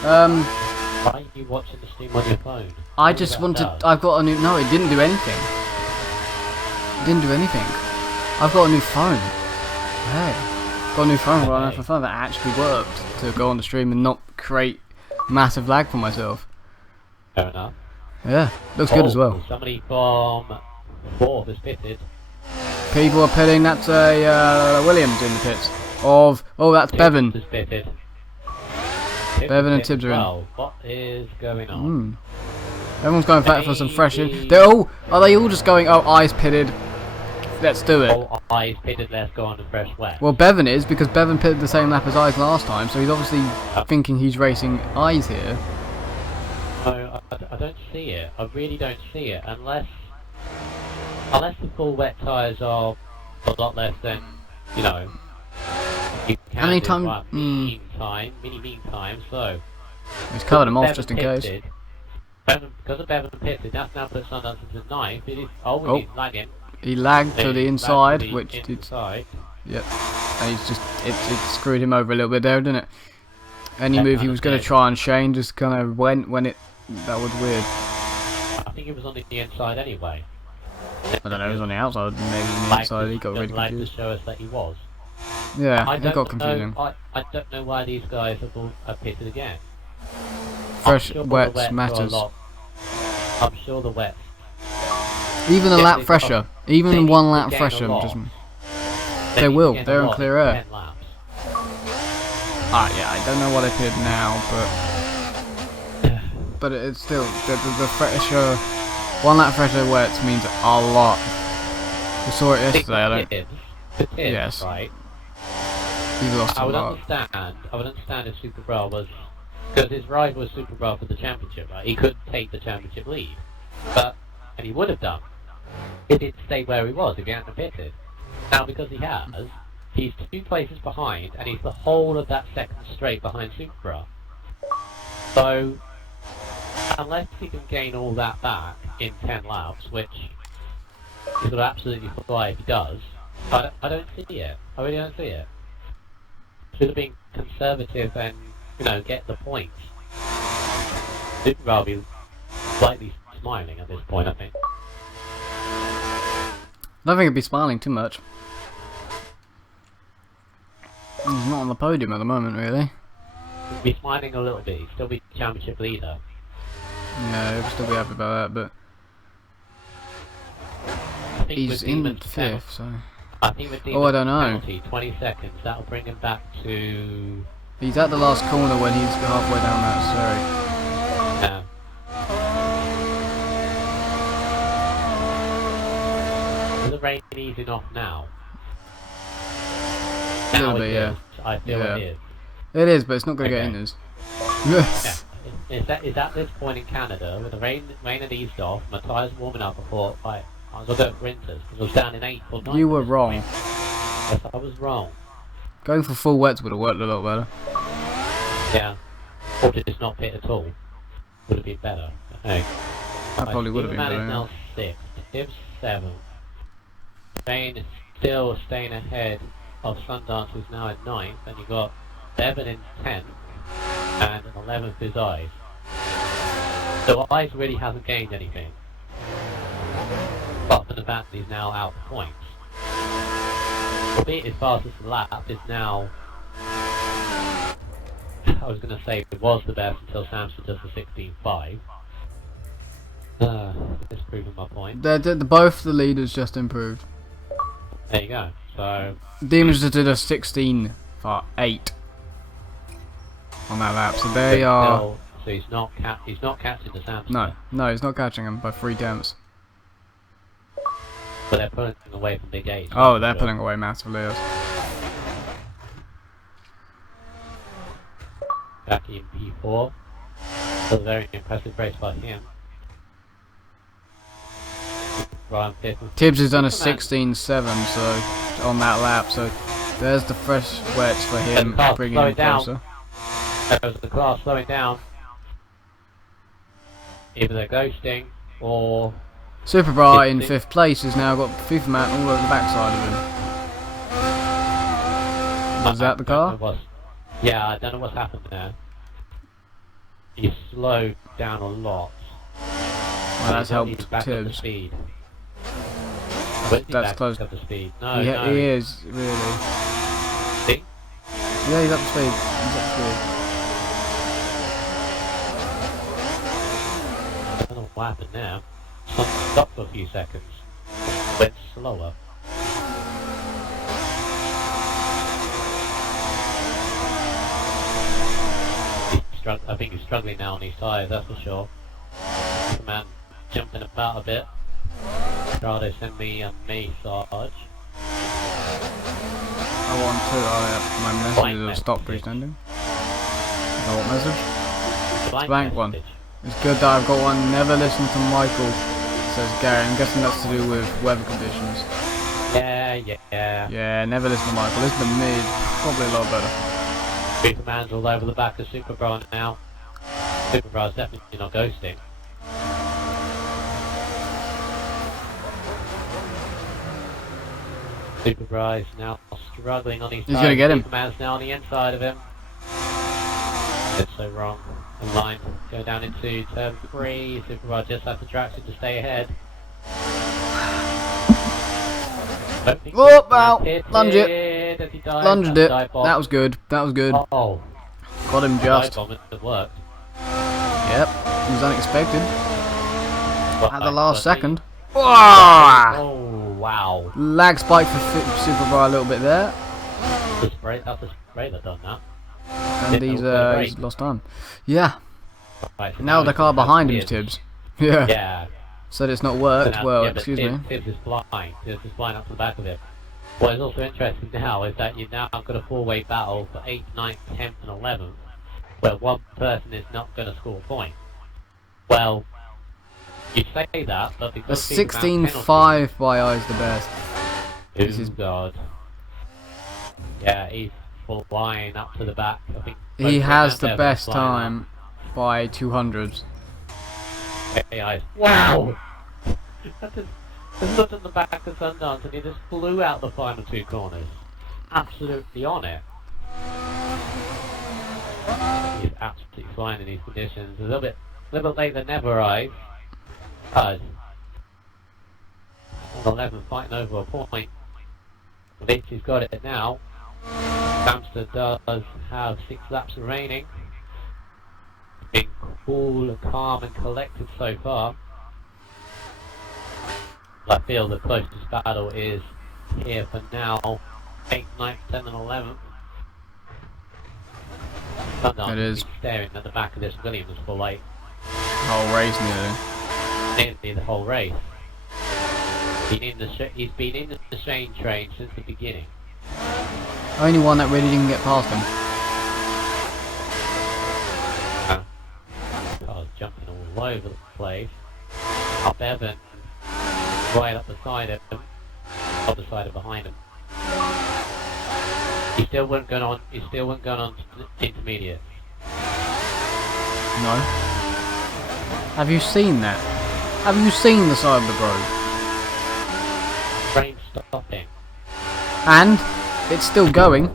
Why are you watching the stream on your phone? I just wanted. I've got a new. No, it didn't do anything. It didn't do anything. I've got a new phone. Hey, got a new phone right now for fun that actually worked to go on the stream and not create massive lag for myself. Fair enough. Yeah, looks good as well. Somebody from 4th has pitted. People are pitting. That's a Williams in the pits. Oh, that's Bevan. Has pitted. Bevan and Tibbs are in. What is going on? Everyone's going back for some fresh in. They're all. Are they all just going? Oh, eyes pitted. Let's do it. Oh, eyes pitted. Let's go on the fresh wet. Well, Bevan is because Bevan pitted the same lap as eyes last time, so he's obviously thinking he's racing eyes here. No, I don't see it. I really don't see it unless the full wet tyres are a lot less than, you know, you can How many do, times? right, mini mean time, so He's covered him off just in case. Because of Bevan pitted, that's now put Sundance into 9th. It is, he's lagging. He lagged to the inside, Yep, and he's just it screwed him over a little bit there, didn't it? Any move he was going to try and Shane just kind of went when it. That was weird. I think it was on the inside anyway. I don't know, it was on the outside, maybe on the inside, he got really confused. To show us that he was. Yeah, it got confusing. I don't know why these guys have pitted again. Fresh Sure wets matters. I'm sure the wets. Even a lap fresher, even 1 lap fresher, just they will. They're in clear air. Yeah, I don't know what they pitted now, but it's still the fresher. 1 lap fresher wets means a lot. We saw it yesterday. I don't. Yes. Right. He lost I a would lot. understand if Super Bra was, because his rival was Super Bra for the championship, right? He could take the championship lead, and he would have done if he'd stayed where he was if he hadn't pitted. Now because he has, he's 2 places behind, and he's the whole of that second straight behind Super Bra. So unless he can gain all that back in 10 laps, which he would absolutely fly if he does, I don't see it. I really don't see it. Should have been conservative and, you know, get the points. Super Bra will be slightly smiling at this point, I think. I don't think he'd be smiling too much. He's not on the podium at the moment, really. He'd be smiling a little bit. He'd still be championship leader. Yeah, he'll still be happy about that, but I think he's in 5th, so. I think with I don't know. penalty, 20 seconds, that'll bring him back to... He's at the last corner when he's halfway down that straight. Is the rain easing off now? A little bit, yeah. I feel it is. It is, but it's not going to get in us. Is at this point in Canada, with the rain had eased off, my tyres warming up, I thought, right, I was going to go for Inters, because I was down in 8th or 9th. You were wrong. Yes, I was wrong. Going for full wets would have worked a lot better. Yeah. Or just not pit at all. Would have been better, I think. That probably would have been better. Is now 6th, Tibbs 7th. Shane is still staying ahead of Sundance, who's now at 9th, and you've got Bevan in 10th, and in 11th is Eyes. So Eyes really hasn't gained anything. Apart from the fact that he's now out of points. Albeit his fastest lap is now... I was going to say it was the best until Samson does the 16.5. It's proving my point. Both the leaders just improved. There you go. So Demons just did a 16.8 on that lap, so they are. So he's not catching the Samson. No, he's not catching him by 3 tenths. But they're pulling away from Big 8. Oh, they're pulling away massively. Yes. Back in P4. So a very impressive race by him. Ryan Pittman. Tibbs has done a 16.7 so on that lap, so there's the fresh wets for him, bringing him closer. There's the class slowing down. Either they're ghosting or... Super Bra in 5th place has now got FIFA Matt all over the backside of him. Was that the car? Yeah, I don't know what's happened there. He slowed down a lot. Well, that's He's helped back up to Tibbs. speed. But is he That's back close. up to speed? No, He no. is, really. See? Yeah, he's up to speed. He's up to speed. I don't know what happened there. Stopped for a few seconds. Went slower. I think he's struggling now on his tyres, that's for sure. Man jumping about a bit. Try to send me a massage. I want to. My message will stop pretending. Oh, what message? Blank one. It's good that I've got one. Never listen to Michael, says Gary. I'm guessing that's to do with weather conditions. Yeah. Yeah, never listen to Michael. Listen to me. It's probably a lot better. Superman's all over the back of Superbro now. Superbro's definitely not ghosting. Superbro is now struggling on his He's gonna get him. Superman's now on the inside of him. It's so wrong. The line go down into turn 3. Superbro just has the traction to stay ahead. Whoop, out! Lunge it! Lunged it. That was good. That was good. Oh. Got him just. It worked. Yep. It was unexpected. At the last second. Oh, wow. Lag spike for Superbro a little bit there. That's the spray that done that. And he's lost time. Yeah. Right, so Now the car behind him is Tibbs. Yeah. Yeah. Said it's not worked. Now, Well, yeah, but excuse me. Tibbs is blind. Tibbs is blind up to the back of him. What is also interesting now is that you've now got a 4-way battle for 8th, 9th, 10th and 11th, where one person is not going to score a point. Well, you say that, but A because 16.5 by I's the best. This is God. Yeah, he's flying up to the back. I think he has the Bevan's best flying time by 200s. AI. Wow! That just looked at the back of Sundance and he just flew out the final 2 corners. Absolutely on it. He's absolutely flying in these conditions. A little bit later than never, I. On 11 fighting over a point. Leachy's got it now. Hamster does have 6 laps remaining. Been cool, calm and collected so far. I feel the closest battle is here for now. 8th, 9th, 10th and 11th. It is. Staring at the back of this Williams for like Whole race nearly the whole race. He's been in the Shane train since the beginning. Only one that really didn't get past him. Cars jumping all over the place. Up Evan, right up the side of him, other side of behind him. He still wasn't going on. He still wasn't going on to intermediate. No. Have you seen that? Have you seen the side of the road? Train stopping. And it's still going.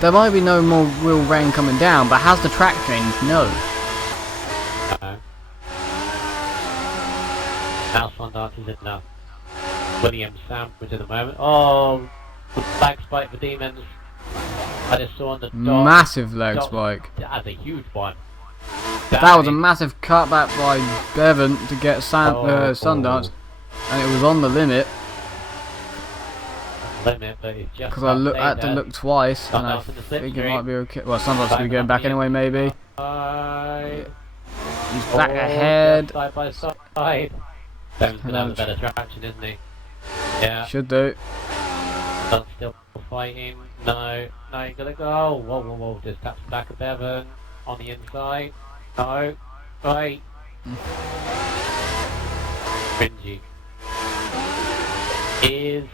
There might be no more real rain coming down, but has the track changed? No. Now Sundance is in now. Williams sandwich at the moment. Oh, lag spike for Demons. I just saw on the dot. Massive leg spike. That's a huge one. That was a massive cutback by Bevan to get Sundance, and it was on the limit. But it's just because I had to look twice, and I think it might be okay. Well, Sundance will be going back anyway, maybe. He's back ahead. Side by side. Bevan's gonna have a better traction, isn't he? Yeah. Should do. Not still fighting. No, you gotta go. Whoa. Just taps the back of Bevan on the inside. No, right. Cringy. Is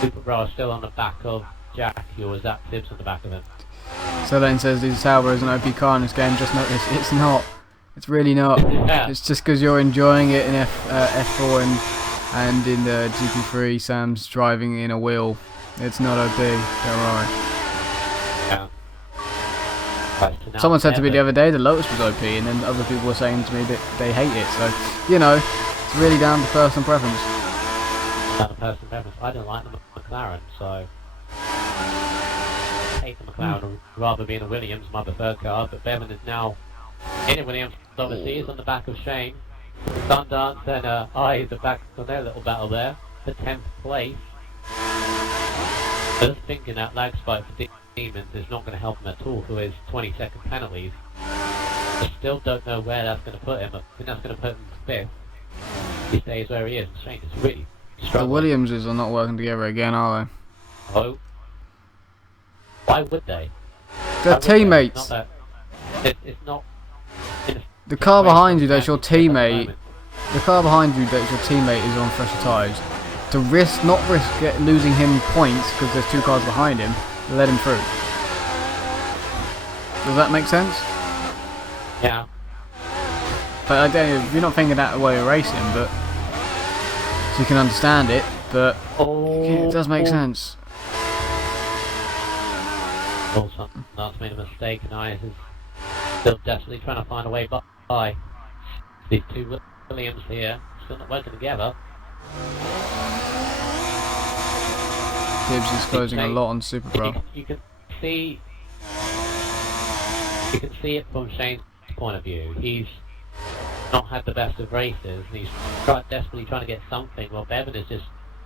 Superbro still on the back of Jackie, or is that Tibbs on the back of him? So then says the Sauber is an OP car in this game. Just notice it's not. It's really not. Yeah. It's just because you're enjoying it in F4 and And in the GP3, Sam's driving in a wheel. It's not OP, don't worry. Yeah. Right, so now Someone said to me the Bevan. other day the Lotus was OP, and then other people were saying to me that they hate it. So, you know, it's really down to personal preference. Personal preference. I don't like the McLaren, so I hate the McLaren. I'd rather be in a Williams, my preferred car. But Bevan is now in a Williams. Obviously, he's on the back of Shane. Sundance and I the back on their little battle there for 10th place. Just thinking that lag spike for Demons is not going to help him at all for his 20-second penalties. I still don't know where that's going to put him. I think that's going to put him 5th. He stays where he is. Shane is really struggling. The Williamses are not working together again, are Oh. Why would they? they? They're teammates. It's not. The car behind you that's your teammate. The car behind you that's your teammate is on fresher tyres. To not risk losing him points because there's 2 cars behind him, let him through. Does that make sense? Yeah. But I don't. You're not thinking that way of racing, but so you can understand it. But it does make sense. Also, that's made a mistake, and I is still desperately trying to find a way by. These 2 Williams here, still not working together. Gibbs is closing a lot on Super Pro. You can see it from Shane's point of view. He's not had the best of races, and he's desperately trying to get something. Well, Bevan is just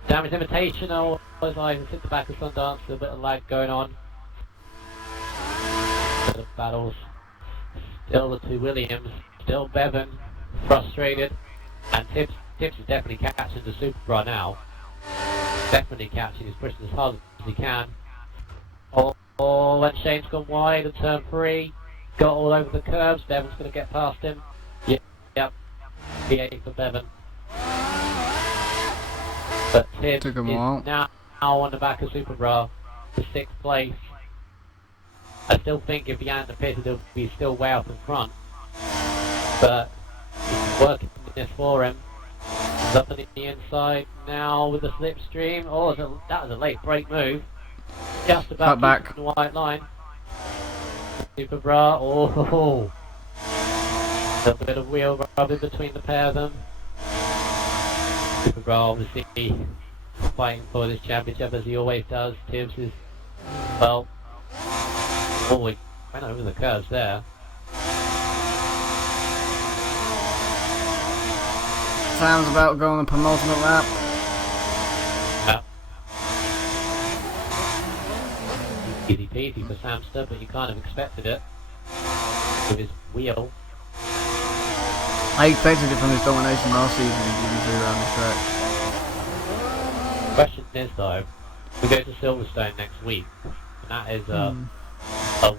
damage invitational. As I sit the back of Sundance, a bit of lag going on. Bit of battles. Still the 2 Williams. Still Bevan frustrated, and Tips is definitely catching the Super Bra now. Definitely catching. He's pushing as hard as he can. Oh, and Shane's gone wide at turn 3. Got all over the curves. Bevan's going to get past him. Yep. P8 for Bevan. But Tibbs is now on the back of Super Bra for 6th place. I still think if he hadn't pitted, he'll be still way up in front. But he's working this for him. He's up on the inside now with the slipstream. Oh, that was a late brake move. Just about back the white line. Super Bra. Oh, a little bit of wheel rubbing between the pair of them. Super Bra obviously fighting for this championship as he always does. Tibbs is, well, oh, he went over the curves there. Sam's about to go on the penultimate lap. Yeah. Easy peasy for Samster, but you kind of expected it with his wheel. I expected it from his domination last season in GP3 around this track. Question is though, we go to Silverstone next week, and that is a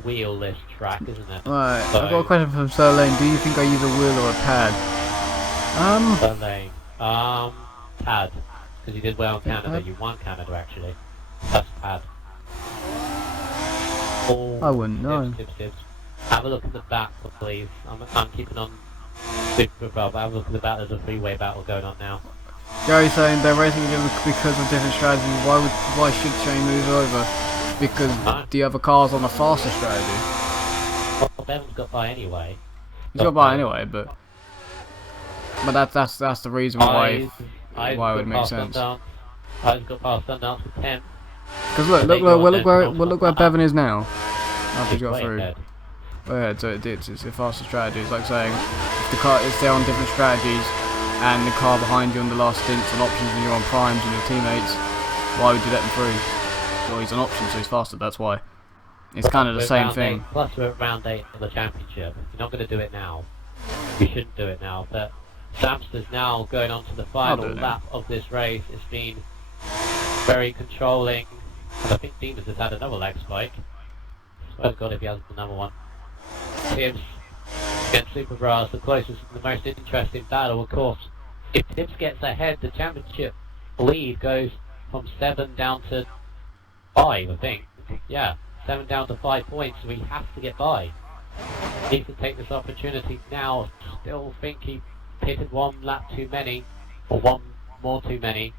wheel-less track, isn't it? Right, So, I've got a question from Sir Lane. Do you think I use a wheel or a pad? Lane, pad, because you did well in Canada. You won Canada actually. That's pad. Oh, I wouldn't know. Tips. Have a look at the back, please. I'm keeping on Super Bra, but have a look at the back. There's a three-way battle going on now. Gary's saying they're racing each other because of different strategies. Why should Shane move over? Because the other car's on a faster strategy. Well, Bevan's got by anyway. He's got by anyway, but that's the reason why it would make sense. I've got past Sundance with 10. Because look where Bevan is now. After he got through. Yeah, so it's a faster strategy. It's like saying if they're on different strategies and the car behind you on the last stints on options and you're on primes and your teammates, why would you let them through? Well, he's on options, so he's faster. That's why. It's kind of the same thing. Plus, we're at round 8 of the championship. You're not going to do it now. You shouldn't do it now. But Samster's now going on to the final lap of this race. It's been very controlling. And I think Demons has had another leg spike. I swear to God if he has another one. Tibbs against Super Bras, the closest and the most interesting battle, of course. If Tibbs gets ahead, the championship lead goes from 7 down to 5, I think. Yeah, 7 down to 5 points, so he has to get by. He needs to take this opportunity now. Still think he pitted one lap too many, or one more too many.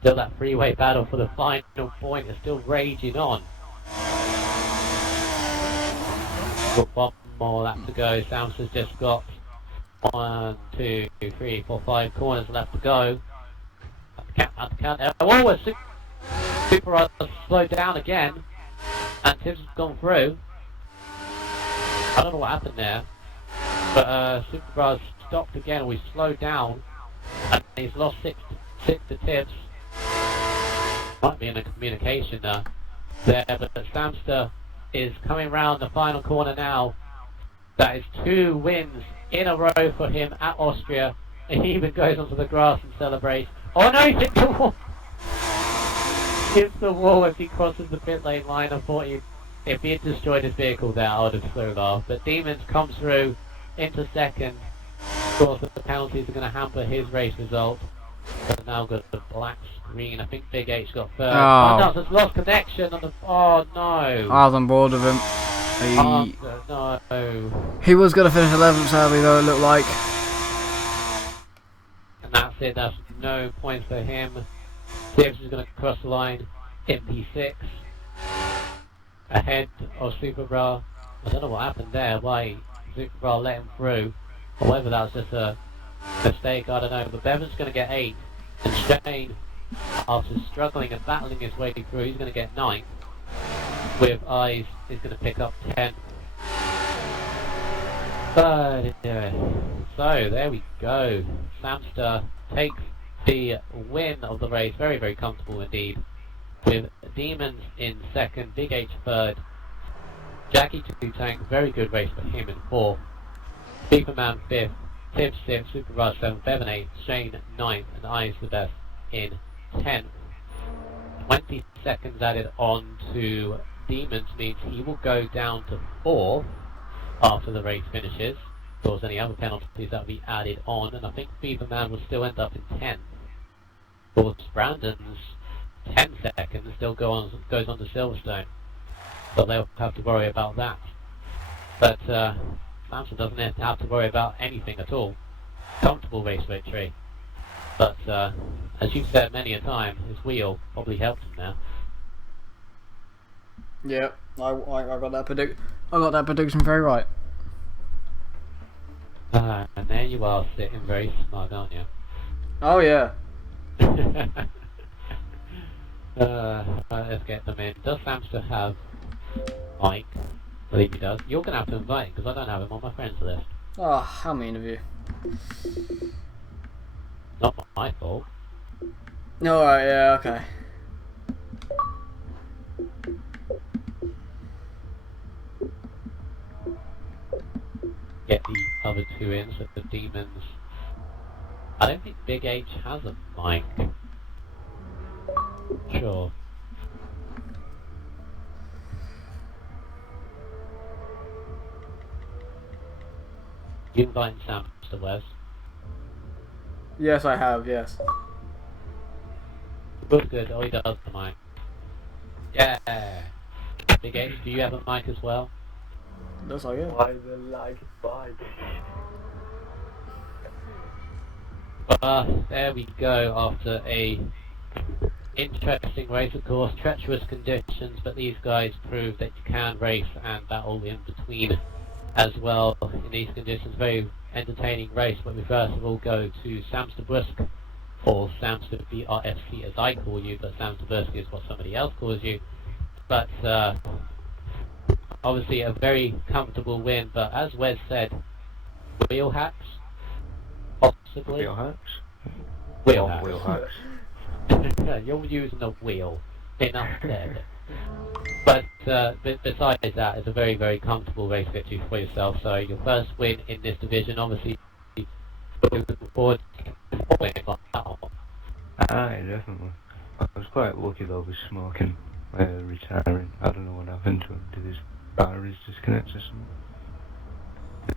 Still that three-way battle for the final point is still raging on. Got one more lap to go. Sams has just got 1, 2, 3, 4, 5 corners left to go. At the count. Oh, Super has slowed down again, and Tibbs has gone through. I don't know what happened there, but Super has stopped again. We slowed down, and he's lost six to Tibbs. Might be in a communication there, but Samster is coming round the final corner now. That is 2 wins in a row for him at Austria. He even goes onto the grass and celebrates. Oh no, he hit the wall! Hits the wall as he crosses the pit lane line. I thought if he had destroyed his vehicle there, I would have thrown off. But Demons comes through into second. Of course, the penalties are going to hamper his race result. But now got the black screen. I think Big H got third. Oh. Has lost connection on the. Oh no! I was on board with him. No. He was going to finish 11th, sadly, though, it looked like. And that's it. That's no points for him. Tibbs is going to cross the line in P6. Ahead of Superbra. I don't know what happened there. Why Superbra let him through. Or whether that was just a mistake, I don't know. But Bevan's going to get 8. And Shane, after struggling and battling his way through, he's going to get 9. With Eyes, is going to pick up 10. But, yeah. So, there we go. Samster takes the win of the race. Very, very comfortable indeed. With Demons in second, Big H third, Jackie 2 Tank, very good race for him in 4th, Superman 5th, Tibbs 6th, Super Rush 7th, Bevan 8th, Shane 9th, and Eyes the best in 10th. 20 seconds added on to Demons means he will go down to 4th after the race finishes. Of course, any other penalties that will be added on, and I think Feverman will still end up in 10th. Of course, Brandon's 10 seconds still goes on to Silverstone, so they'll have to worry about that. But Samson doesn't have to worry about anything at all. Comfortable race victory. But as you've said many a time, his wheel probably helped him now. Yeah, I got that prediction very right. And there you are, sitting very smug, aren't you? Oh yeah. Let's get them in. Does Samster have Mike? I believe he does. You're going to have to invite him because I don't have him on my friends list. Oh, how mean of you. Not my fault. Alright, yeah, okay. Get the other 2 in, so the Demons. I don't think Big H has a mic. Sure. You inviting Samster, Wes? Yes, I have, yes. Good. Oh, he does the mic. Yeah. Big H, do you have a mic as well? That's all, yeah. Why the lag bike? There we go after a interesting race, of course, treacherous conditions, but these guys prove that you can race and battle in between as well in these conditions. Very entertaining race, but we first of all go to Samster Brusk, or Samster BRFC as I call you, but Samster Brusk is what somebody else calls you. But obviously a very comfortable win, but as Wes said, wheel hacks? Possibly? Wheel hacks? Wheel hacks. Wheel hacks. You're using a wheel. Enough said. But besides that, it's a very, very comfortable race victory for yourself. So your first win in this division, obviously, looking forward to Aye, definitely. I was quite lucky though with smoking retiring. I don't know what happened to him. Did his batteries disconnect or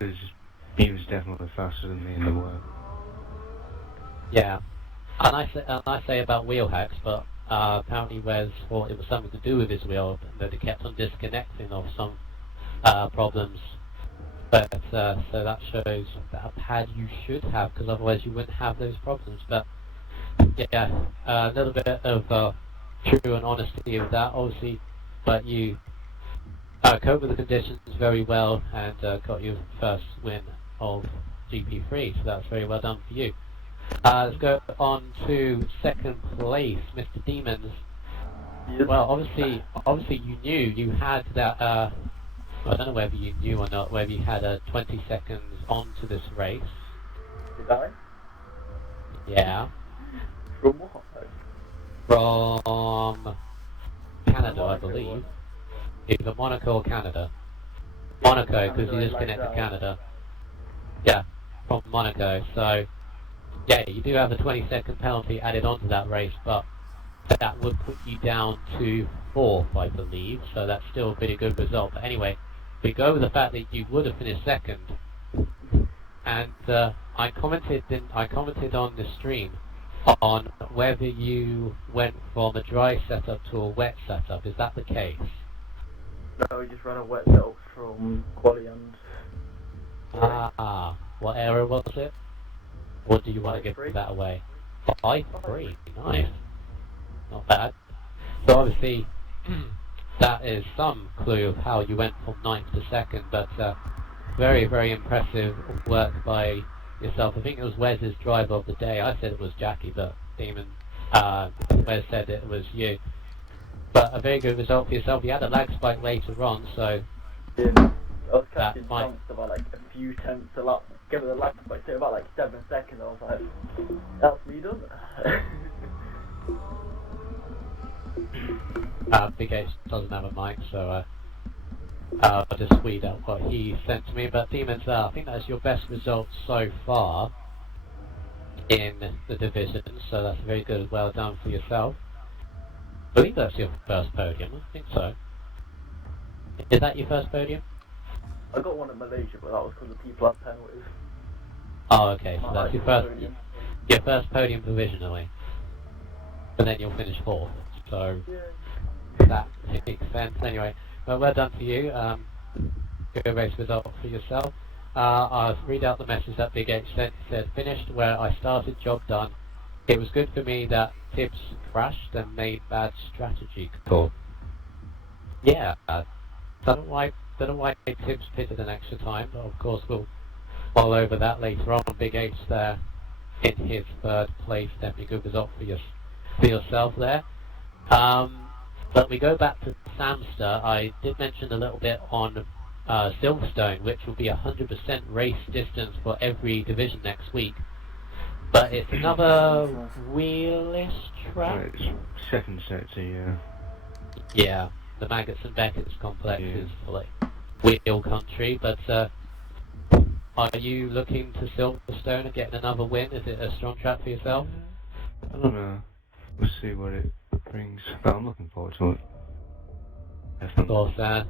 something? He was definitely faster than me in the work. Yeah. And I say about wheel hacks, but apparently Wes thought it was something to do with his wheel, and that it kept on disconnecting of some problems. But so that shows that a pad you should have, because otherwise you wouldn't have those problems. But Yeah, a little bit of true and honesty with that, obviously, but you coped with the conditions very well and got your first win of GP3, so that's very well done for you. Let's go on to second place, Mr. Demons. Yes. Well, obviously you knew you had that. I don't know whether you knew or not whether you had 20 seconds onto this race. Did I? Yeah. From what? From Canada, I Monaco believe. one. Either Monaco or Canada. Yeah, Monaco, because you Canada, just like connected that. Canada. Yeah, from Monaco. So, yeah, you do have a 20-second penalty added onto that race, but that would put you down to 4th, I believe. So that's still a pretty good result. But anyway, we go with the fact that you would have finished second. And I commented on the stream on whether you went from a dry setup to a wet setup. Is that the case? No, we just ran a wet setup from quali and... What area was it? Or do you want to give 5-3. that away? 5-3, nice. Not bad. So obviously, that is some clue of how you went from 9th to 2nd, but very, very impressive work by yourself. I think it was Wes's driver of the day. I said it was Jackie, but Demon, Wes said it was you. But a very good result for yourself. You had a lag spike later on, so... Yeah. I was catching might- chunks about like a few tenths a lap. Give it a lag spike to about like 7 seconds. I was like, that's me done. Big H doesn't have a mic, so I'll just read out what he sent to me. But Demons, I think that's your best result so far in the division, so that's very good. Well done for yourself. I believe that's your first podium. I think so. Is that your first podium? I got one at Malaysia, but that was because the people had penalties. Oh, okay. So that's your first Podium. podium provisionally, and then you'll finish 4th. So Yeah. that makes sense. Anyway, well done for you. Good race result for yourself. I'll read out the message that Big H sent. It said, finished where I started, job done. It was good for me that Tibbs crashed and made bad strategy call. Yeah, don't know why Tibbs pitted an extra time, but of course we'll all over that later on. Big H there in his 3rd place, definitely good result for yourself there. But we go back to Samster. I did mention a little bit on Silverstone, which will be 100% race distance for every division next week. But it's another wheelish track. Right, second sector, yeah. Yeah, the Maggots and Beckett's complex Yeah. is for like wheel country. But are you looking to Silverstone and getting another win? Is it a strong track for yourself? I don't know. We'll see what it brings. But I'm looking forward to it. Of Definitely. course,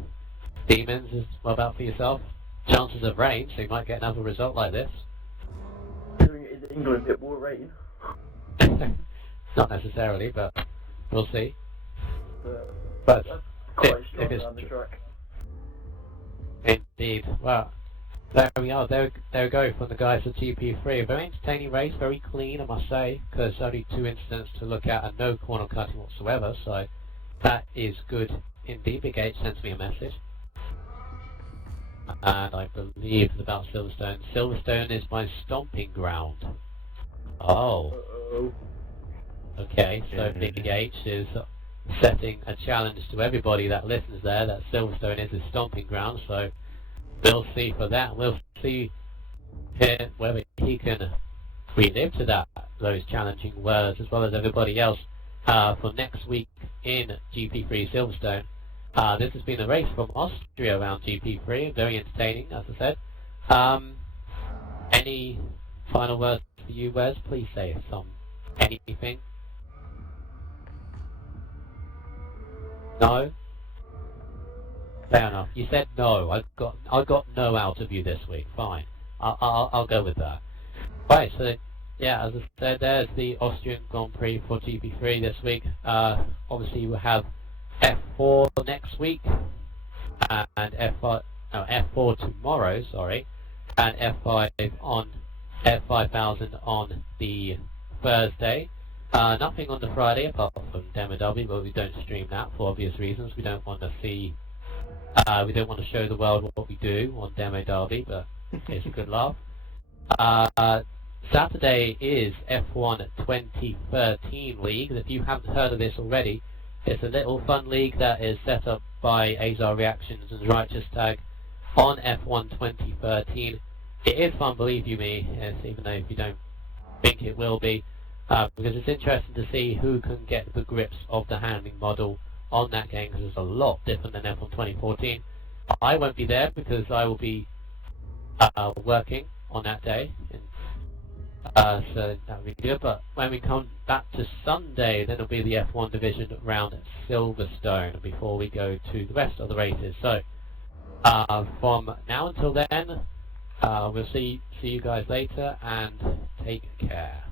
Demons is what about for yourself? Chances of rain, so you might get another result like this. Is England a bit more rain? Not necessarily, but we'll see. But But that's quite if strong it's around the track. indeed, well, there we are. There we go from the guys at GP3. A very entertaining race, very clean, I must say, because only 2 incidents to look at and no corner cutting whatsoever. So that is good indeed. Big H sends me a message. And I believe it's about Silverstone. Silverstone is my stomping ground. Oh, Uh-oh. okay. So Big H is setting a challenge to everybody that listens there that Silverstone is his stomping ground. So we'll see for that. We'll see whether he can relive to those challenging words as well as everybody else for next week in GP3 Silverstone. This has been a race from Austria around GP3, very entertaining, as I said. Any final words for you, Wes? Please say anything. No? Fair enough. You said no. I got no out of you this week. Fine. I'll go with that. Right. So yeah, as I said, there's the Austrian Grand Prix for GP3 this week. Obviously we'll have F4 next week and F4 tomorrow. Sorry, and F5000 on the Thursday. Nothing on the Friday apart from Demo Derby, but we don't stream that for obvious reasons. We don't want to see, we don't want to show the world what we do on Demo Derby, but it's a good laugh. Saturday is F1 2013 League. If you haven't heard of this already, it's a little fun league that is set up by Azar Reactions and Righteous Tag on F1 2013. It is fun, believe you me, yes, even though if you don't think it will be, because it's interesting to see who can get the grips of the handling model on that game, because it's a lot different than F1 2014. I won't be there because I will be working on that day, so that will be good. But when we come back to Sunday, then it'll be the F1 Division Round at Silverstone before we go to the rest of the races. So from now until then, we'll see you guys later, and take care.